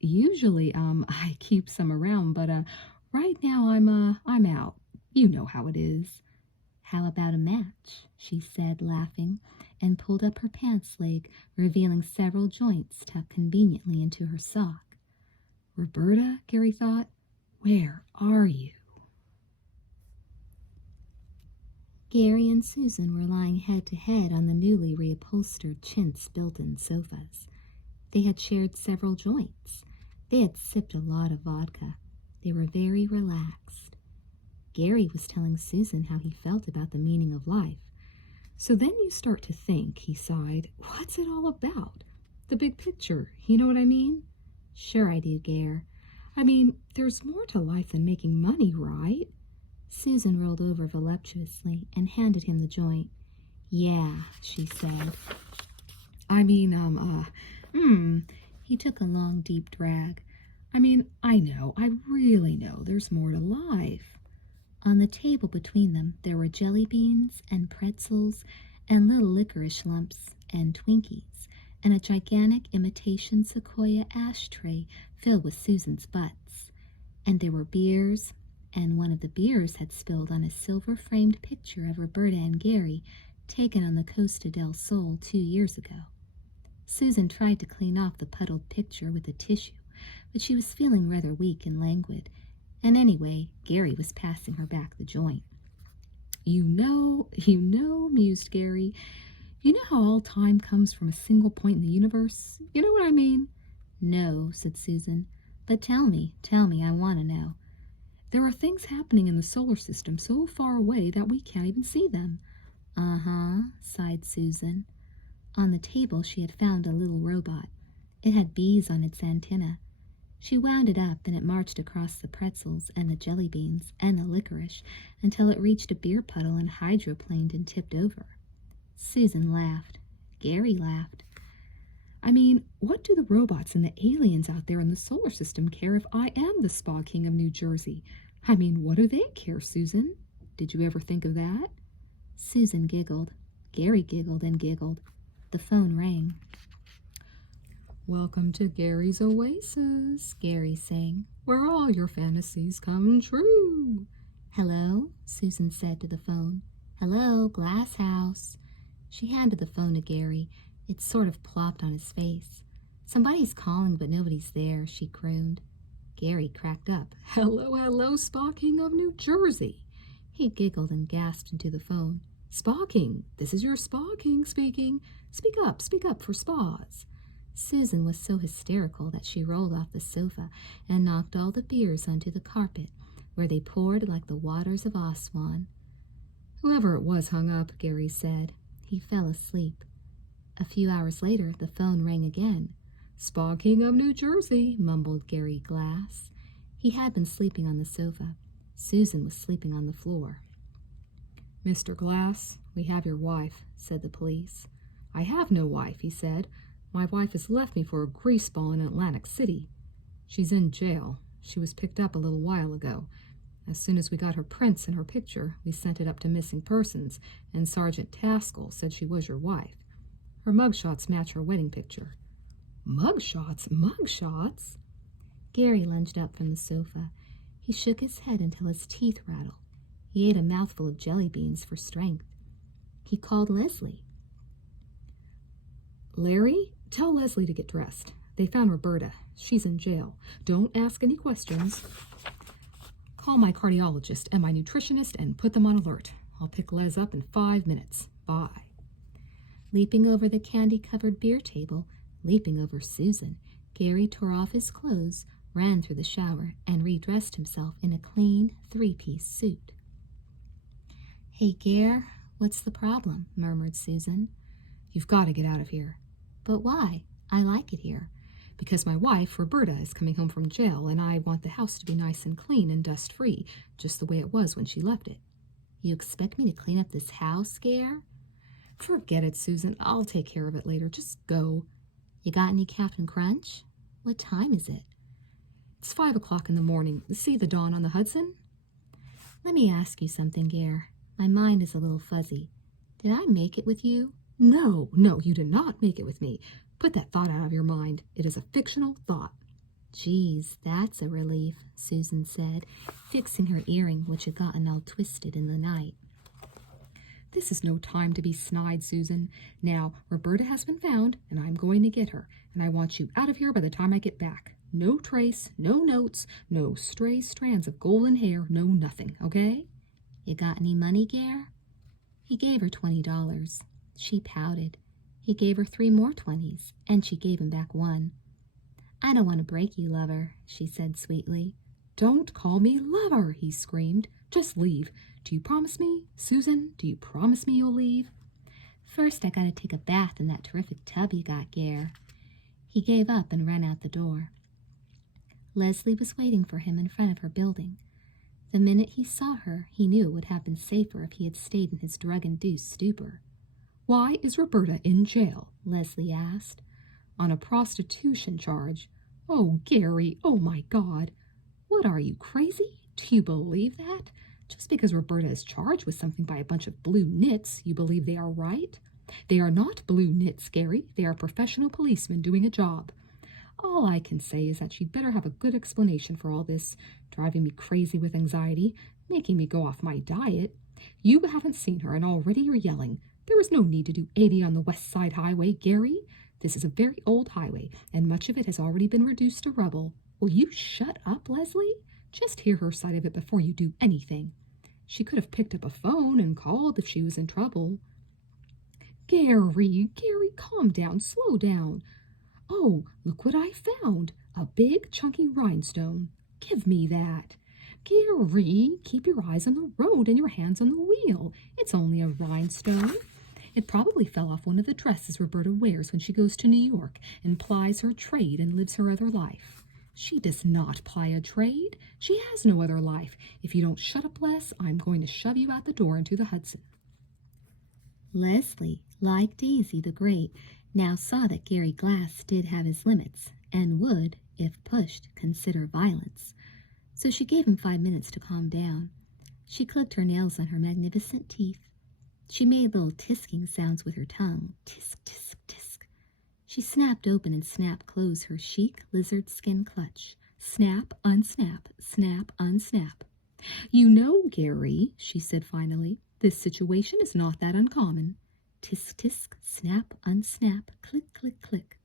Usually, I keep some around, but Right now I'm out. You know how it is. How about a match? She said, laughing, and pulled up her pants leg, revealing several joints tucked conveniently into her sock. Roberta, Gary thought, where are you? Gary and Susan were lying head to head on the newly reupholstered chintz built-in sofas. They had shared several joints. They had sipped a lot of vodka. They were very relaxed. Gary was telling Susan how he felt about the meaning of life. So then you start to think, he sighed, what's it all about? The big picture, you know what I mean? Sure I do, Gare. I mean, there's more to life than making money, right? Susan rolled over voluptuously and handed him the joint. Yeah, she said. He took a long, deep drag. I really know there's more to life. On the table between them there were jelly beans and pretzels and little licorice lumps and Twinkies and a gigantic imitation sequoia ashtray filled with Susan's butts. And there were beers, and one of the beers had spilled on a silver-framed picture of Roberta and Gary taken on the Costa del Sol 2 years ago. Susan tried to clean off the puddled picture with a tissue, but she was feeling rather weak and languid, and anyway, Gary was passing her back the joint. You know, mused Gary, you know how all time comes from a single point in the universe? You know what I mean? No, said Susan, but tell me, I want to know. There are things happening in the solar system so far away that we can't even see them. Uh-huh, sighed Susan. On the table she had found a little robot. It had bees on its antenna. She wound it up and it marched across the pretzels and the jelly beans and the licorice until it reached a beer puddle and hydroplaned and tipped over. Susan laughed. Gary laughed. What do the robots and the aliens out there in the solar system care if I am the Spa King of New Jersey? What do they care, Susan? Did you ever think of that? Susan giggled. Gary giggled and giggled. The phone rang. Welcome to Gary's Oasis, Gary sang, where all your fantasies come true. Hello, Susan said to the phone. Hello, Glass House. She handed the phone to Gary. It sort of plopped on his face. Somebody's calling, but nobody's there, she crooned. Gary cracked up. Hello, Spa King of New Jersey. He giggled and gasped into the phone. Spa King, this is your Spa King speaking. Speak up for spas. Susan was so hysterical that she rolled off the sofa and knocked all the beers onto the carpet, where they poured like the waters of Aswan. Whoever it was hung up, Gary said. He fell asleep. A few hours later, the phone rang again. Spa King of New Jersey, mumbled Gary Glass. He had been sleeping on the sofa. Susan was sleeping on the floor. Mr. Glass, we have your wife, said the police. I have no wife, he said. My wife has left me for a greaseball in Atlantic City. She's in jail. She was picked up a little while ago. As soon as we got her prints and her picture, we sent it up to Missing Persons, and Sergeant Taskell said she was your wife. Her mugshots match her wedding picture. Mugshots? Gary lunged up from the sofa. He shook his head until his teeth rattled. He ate a mouthful of jelly beans for strength. He called Leslie. Larry, tell Leslie to get dressed. They found Roberta. She's in jail. Don't ask any questions. Call my cardiologist and my nutritionist and put them on alert. I'll pick Les up in 5 minutes. Bye. Leaping over the candy-covered beer table, leaping over Susan, Gary tore off his clothes, ran through the shower, and redressed himself in a clean 3-piece suit. Hey, Gare, what's the problem? Murmured Susan. You've got to get out of here. But why? I like it here. Because my wife, Roberta, is coming home from jail, and I want the house to be nice and clean and dust-free, just the way it was when she left it. You expect me to clean up this house, Gare? Forget it, Susan. I'll take care of it later. Just go. You got any Captain Crunch? What time is it? It's 5 o'clock in the morning. See the dawn on the Hudson? Let me ask you something, Gare. My mind is a little fuzzy. Did I make it with you? No, you did not make it with me. Put that thought out of your mind. It is a fictional thought. Geez, that's a relief, Susan said, fixing her earring, which had gotten all twisted in the night. This is no time to be snide, Susan. Now, Roberta has been found, and I'm going to get her, and I want you out of here by the time I get back. No trace, no notes, no stray strands of golden hair, no nothing, okay? You got any money, Gare? He gave her $20. She pouted. He gave her 3 more 20s, and she gave him back 1. I don't want to break you, lover, she said sweetly. Don't call me lover, he screamed. Just leave. Do you promise me? Susan, do you promise me you'll leave? First, I gotta take a bath in that terrific tub you got, Gare. He gave up and ran out the door. Leslie was waiting for him in front of her building. The minute he saw her, he knew it would have been safer if he had stayed in his drug-induced stupor. Why is Roberta in jail? Leslie asked. On a prostitution charge. Oh, Gary, oh my God. What are you, crazy? Do you believe that? Just because Roberta is charged with something by a bunch of blue nits, you believe they are right? They are not blue nits, Gary. They are professional policemen doing a job. All I can say is that she'd better have a good explanation for all this, driving me crazy with anxiety, making me go off my diet. You haven't seen her, and already you're yelling. There is no need to do 80 on the West Side Highway, Gary. This is a very old highway, and much of it has already been reduced to rubble. Will you shut up, Leslie? Just hear her side of it before you do anything. She could have picked up a phone and called if she was in trouble. Gary, calm down, slow down. Oh, look what I found. A big, chunky rhinestone. Give me that. Gary, keep your eyes on the road and your hands on the wheel. It's only a rhinestone. It probably fell off one of the dresses Roberta wears when she goes to New York and plies her trade and lives her other life. She does not ply a trade. She has no other life. If you don't shut up, Les, I'm going to shove you out the door into the Hudson. Leslie, like Daisy the Great, now saw that Gary Glass did have his limits and would, if pushed, consider violence. So she gave him 5 minutes to calm down. She clicked her nails on her magnificent teeth. She made little tisking sounds with her tongue. Tisk, tisk, tisk. She snapped open and snapped close her chic lizard skin clutch. Snap, unsnap, snap, unsnap. You know, Gary, she said finally, this situation is not that uncommon. Tisk, tisk, snap, unsnap, click, click, click.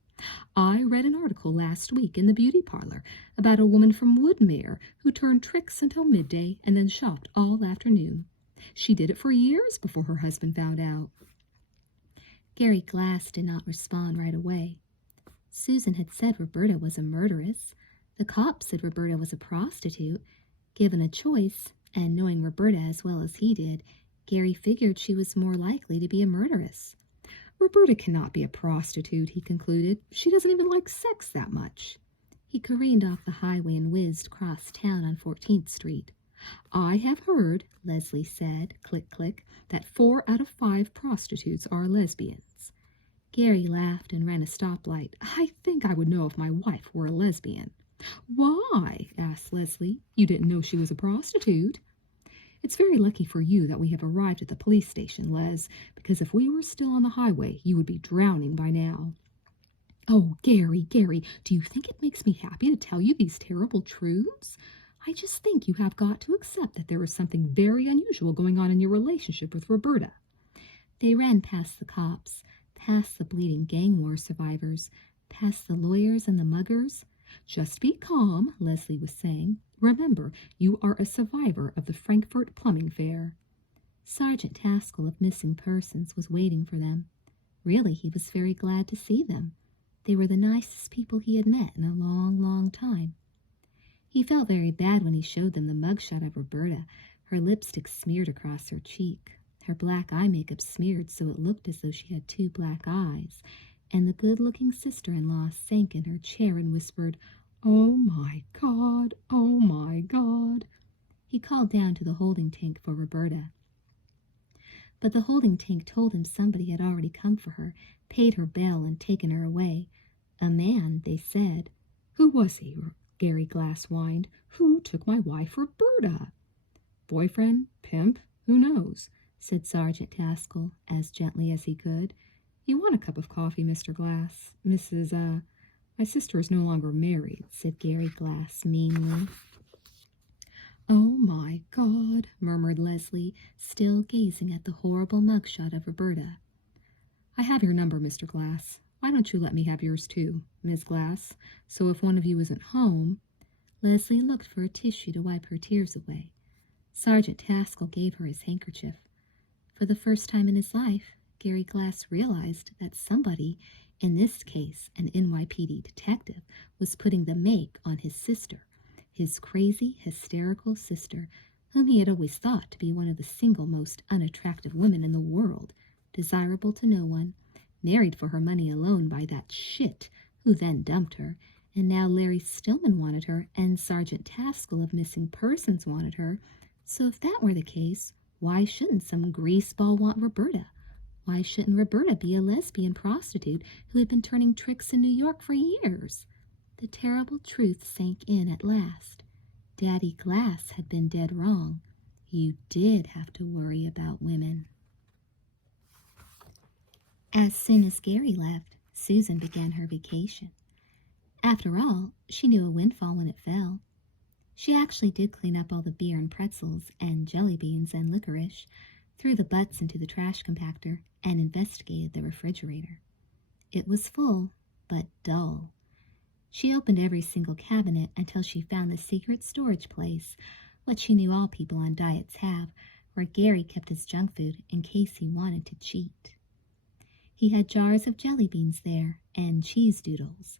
I read an article last week in the beauty parlor about a woman from Woodmere who turned tricks until midday and then shopped all afternoon. She did it for years before her husband found out. Gary Glass did not respond right away. Susan had said Roberta was a murderess. The cops said Roberta was a prostitute. Given a choice, and knowing Roberta as well as he did, Gary figured she was more likely to be a murderess. Roberta cannot be a prostitute, he concluded. She doesn't even like sex that much. He careened off the highway and whizzed across town on 14th Street. I have heard, Leslie said, click, click, that 4 out of 5 prostitutes are lesbians. Gary laughed and ran a stoplight. I think I would know if my wife were a lesbian. Why? Asked Leslie. You didn't know she was a prostitute. It's very lucky for you that we have arrived at the police station, Les, because if we were still on the highway, you would be drowning by now. Oh, Gary, do you think it makes me happy to tell you these terrible truths? I just think you have got to accept that there is something very unusual going on in your relationship with Roberta. They ran past the cops, past the bleeding gang war survivors, past the lawyers and the muggers. Just be calm, Leslie was saying. Remember, you are a survivor of the Frankfurt plumbing fair. Sergeant Taskell of Missing Persons was waiting for them. Really, he was very glad to see them. They were the nicest people he had met in a long, long time. He felt very bad when he showed them the mugshot of Roberta, her lipstick smeared across her cheek, her black eye makeup smeared so it looked as though she had 2 black eyes, and the good-looking sister-in-law sank in her chair and whispered, "Oh, my God, oh, my God." He called down to the holding tank for Roberta. But the holding tank told him somebody had already come for her, paid her bail, and taken her away. A man, they said. Who was he? Gary Glass whined. Who took my wife, Roberta? Boyfriend? Pimp? Who knows? Said Sergeant Taskell, as gently as he could. You want a cup of coffee, Mr. Glass? My sister is no longer married, said Gary Glass meanly. Oh, my God, murmured Leslie, still gazing at the horrible mugshot of Roberta. I have your number, Mr. Glass. Why don't you let me have yours, too, Miss Glass, so if one of you isn't home— Leslie looked for a tissue to wipe her tears away. Sergeant Taskell gave her his handkerchief. For the first time in his life, Gary Glass realized that somebody, in this case an NYPD detective, was putting the make on his sister, his crazy, hysterical sister, whom he had always thought to be one of the single most unattractive women in the world, desirable to no one, married for her money alone by that shit who then dumped her, and now Larry Stillman wanted her, and Sergeant Taskell of Missing Persons wanted her. So if that were the case, why shouldn't some greaseball want Roberta? Why shouldn't Roberta be a lesbian prostitute who had been turning tricks in New York for years? The terrible truth sank in at last. Daddy Glass had been dead wrong. You did have to worry about women. As soon as Gary left, Susan began her vacation. After all, she knew a windfall when it fell. She actually did clean up all the beer and pretzels and jelly beans and licorice, threw the butts into the trash compactor, and investigated the refrigerator. It was full, but dull. She opened every single cabinet until she found the secret storage place, what she knew all people on diets have, where Gary kept his junk food in case he wanted to cheat. He had jars of jelly beans there and cheese doodles.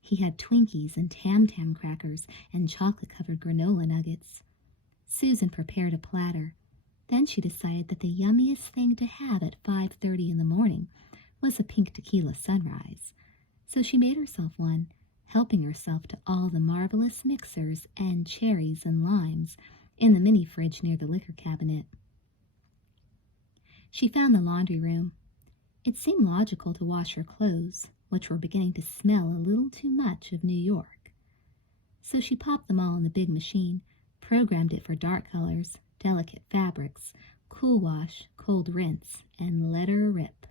He had Twinkies and Tam crackers and chocolate-covered granola nuggets. Susan prepared a platter. Then she decided that the yummiest thing to have at 5:30 in the morning was a pink tequila sunrise. So she made herself one, helping herself to all the marvelous mixers and cherries and limes in the mini fridge near the liquor cabinet. She found the laundry room. It seemed logical to wash her clothes, which were beginning to smell a little too much of New York. So she popped them all in the big machine, programmed it for dark colors, delicate fabrics, cool wash, cold rinse, and let her rip.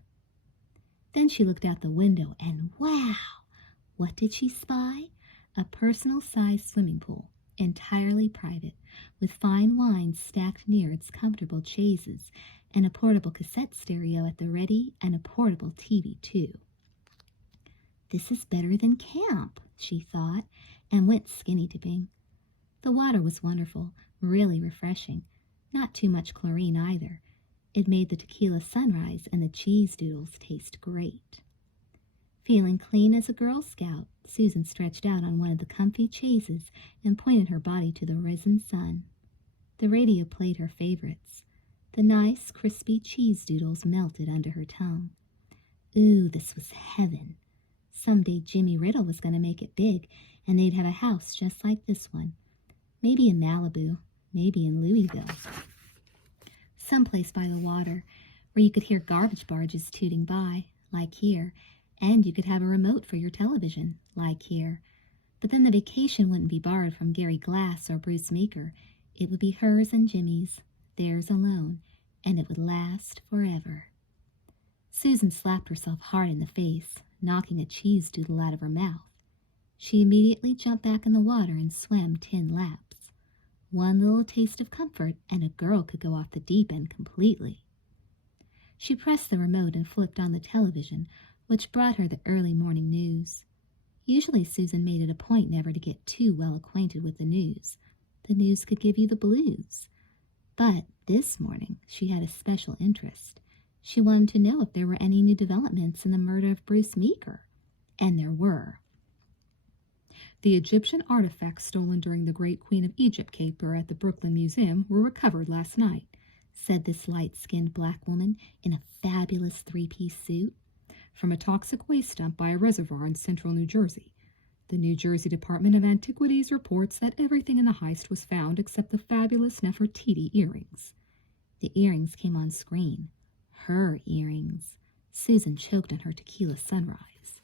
Then she looked out the window and wow! What did she spy? A personal-sized swimming pool, entirely private, with fine wines stacked near its comfortable chaises, and a portable cassette stereo at the ready, and a portable TV, too. This is better than camp, she thought, and went skinny dipping. The water was wonderful, really refreshing. Not too much chlorine either. It made the tequila sunrise and the cheese doodles taste great. Feeling clean as a Girl Scout, Susan stretched out on one of the comfy chaises and pointed her body to the risen sun. The radio played her favorites. The nice, crispy cheese doodles melted under her tongue. Ooh, this was heaven. Someday Jimmy Riddle was going to make it big, and they'd have a house just like this one. Maybe in Malibu, maybe in Louisville. Someplace by the water, where you could hear garbage barges tooting by, like here, and you could have a remote for your television, like here. But then the vacation wouldn't be borrowed from Gary Glass or Bruce Meeker. It would be hers and Jimmy's, theirs alone, and it would last forever. Susan slapped herself hard in the face, knocking a cheese doodle out of her mouth. She immediately jumped back in the water and swam 10 laps. One little taste of comfort, and a girl could go off the deep end completely. She pressed the remote and flipped on the television, which brought her the early morning news. Usually Susan made it a point never to get too well acquainted with the news. The news could give you the blues. But this morning she had a special interest. She wanted to know if there were any new developments in the murder of Bruce Meeker. And there were. The Egyptian artifacts stolen during the Great Queen of Egypt caper at the Brooklyn Museum were recovered last night, said this light-skinned black woman in a fabulous three-piece suit. From a toxic waste dump by a reservoir in central New Jersey. The New Jersey Department of Antiquities reports that everything in the heist was found except the fabulous Nefertiti earrings. The earrings came on screen. Her earrings. Susan choked on her tequila sunrise.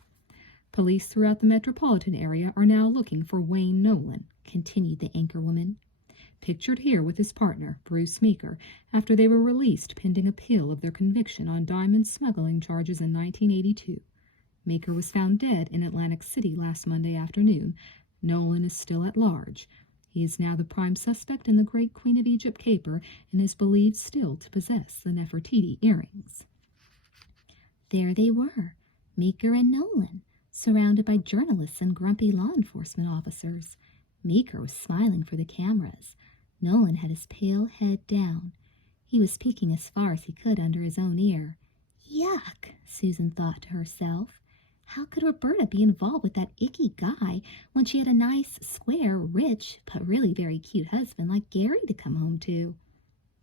Police throughout the metropolitan area are now looking for Wayne Nolan, continued the anchorwoman. Pictured here with his partner, Bruce Meeker, after they were released pending appeal of their conviction on diamond smuggling charges in 1982. Maker was found dead in Atlantic City last Monday afternoon. Nolan is still at large. He is now the prime suspect in the Great Queen of Egypt caper and is believed still to possess the Nefertiti earrings. There they were, Meeker and Nolan, surrounded by journalists and grumpy law enforcement officers. Meeker was smiling for the cameras. Nolan had his pale head down. He was peeking as far as he could under his own ear. Yuck, Susan thought to herself. How could Roberta be involved with that icky guy when she had a nice, square, rich, but really very cute husband like Gary to come home to?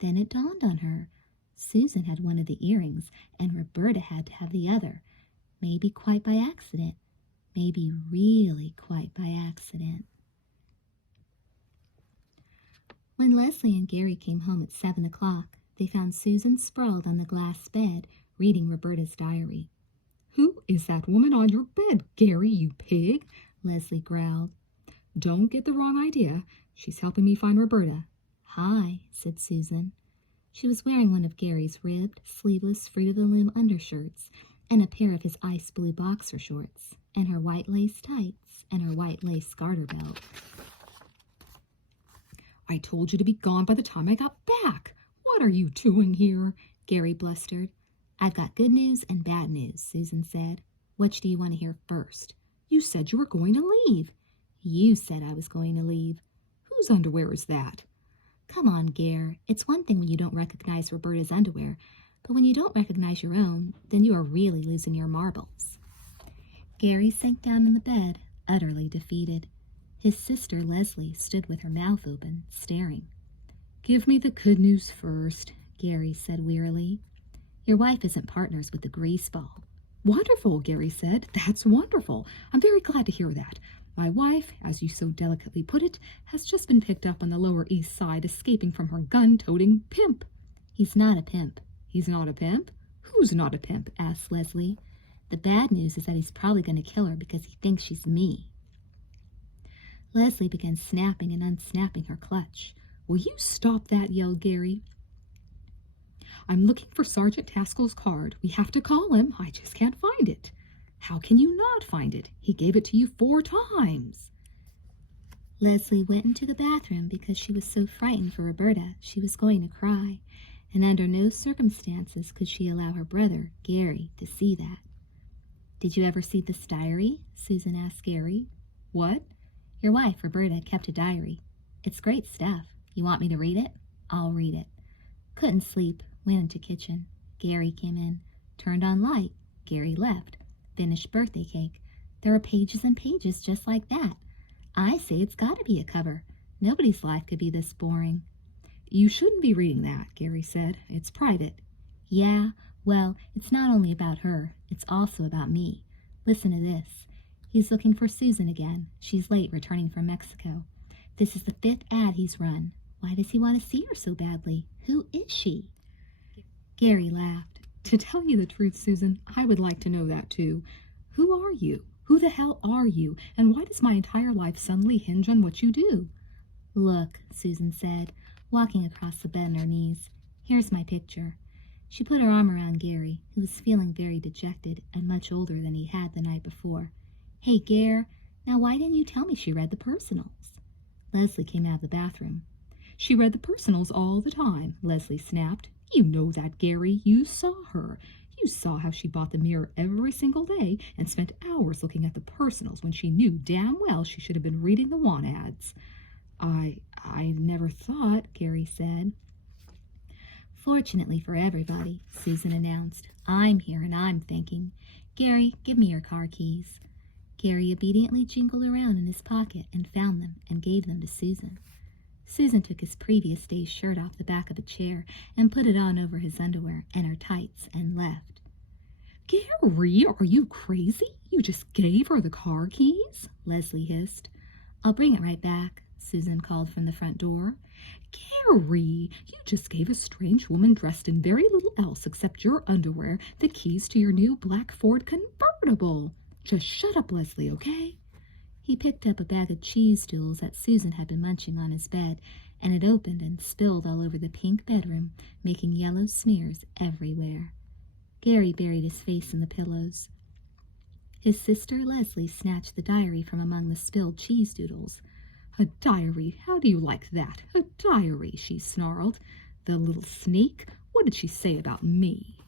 Then it dawned on her. Susan had one of the earrings, and Roberta had to have the other. Maybe quite by accident. Maybe really quite by accident. When Leslie and Gary came home at 7 o'clock, they found Susan sprawled on the glass bed, reading Roberta's diary. "Who is that woman on your bed, Gary, you pig?" Leslie growled. "Don't get the wrong idea. She's helping me find Roberta." "Hi," said Susan. She was wearing one of Gary's ribbed, sleeveless Fruit of the Loom undershirts and a pair of his ice blue boxer shorts, and her white lace tights and her white lace garter belt. "I told you to be gone by the time I got back. What are you doing here?" Gary blustered. "I've got good news and bad news," Susan said. "Which do you want to hear first?" "You said you were going to leave." "You said I was going to leave." "Whose underwear is that?" "Come on, Gare. It's one thing when you don't recognize Roberta's underwear, but when you don't recognize your own, then you are really losing your marbles." Gary sank down in the bed, utterly defeated. His sister, Leslie, stood with her mouth open, staring. "Give me the good news first," Gary said wearily. "Your wife isn't partners with the greaseball." "Wonderful," Gary said. "That's wonderful. I'm very glad to hear that. My wife, as you so delicately put it, has just been picked up on the Lower East Side escaping from her gun-toting pimp." "He's not a pimp." "He's not a pimp? Who's not a pimp?" asked Leslie. "The bad news is that he's probably going to kill her because he thinks she's me." Leslie began snapping and unsnapping her clutch. "Will you stop that?" yelled Gary. "I'm looking for Sergeant Taskell's card. We have to call him. I just can't find it." "How can you not find it? He gave it to you 4 times. Leslie went into the bathroom because she was so frightened for Roberta she was going to cry, and under no circumstances could she allow her brother, Gary, to see that. "Did you ever see this diary?" Susan asked Gary. "What?" "Your wife, Roberta, kept a diary. It's great stuff. You want me to read it? I'll read it." Couldn't sleep. Went into kitchen. Gary came in. Turned on light. Gary left. Finished birthday cake. There are pages and pages just like that. I say it's got to be a cover. Nobody's life could be this boring. "You shouldn't be reading that," Gary said. "It's private." "Yeah, well, it's not only about her. It's also about me. Listen to this. He's looking for Susan again. She's late returning from Mexico. This is the 5th ad he's run. Why does he want to see her so badly? Who is she?" Gary laughed. "To tell you the truth, Susan, I would like to know that too. Who are you? Who the hell are you? And why does my entire life suddenly hinge on what you do?" "Look," Susan said, walking across the bed on her knees. "Here's my picture." She put her arm around Gary, who was feeling very dejected and much older than he had the night before. "Hey, Gare, now why didn't you tell me she read the personals?" Leslie came out of the bathroom. "She read the personals all the time," Leslie snapped. "You know that, Gary. You saw her. You saw how she bought the mirror every single day and spent hours looking at the personals when she knew damn well she should have been reading the want ads." I never thought," Gary said. "Fortunately for everybody," Susan announced, "I'm here and I'm thinking. Gary, give me your car keys." Gary obediently jingled around in his pocket and found them and gave them to Susan. Susan took his previous day's shirt off the back of a chair and put it on over his underwear and her tights and left. "Gary, are you crazy? You just gave her the car keys?" Leslie hissed. "I'll bring it right back," Susan called from the front door. "Gary, you just gave a strange woman dressed in very little else except your underwear the keys to your new black Ford convertible. Just shut up, Leslie, okay?" He picked up a bag of cheese stools that Susan had been munching on his bed, and it opened and spilled all over the pink bedroom, making yellow smears everywhere. Gary buried his face in the pillows. His sister Leslie snatched the diary from among the spilled cheese doodles. "A diary? How do you like that? A diary?" she snarled. "The little sneak! What did she say about me?"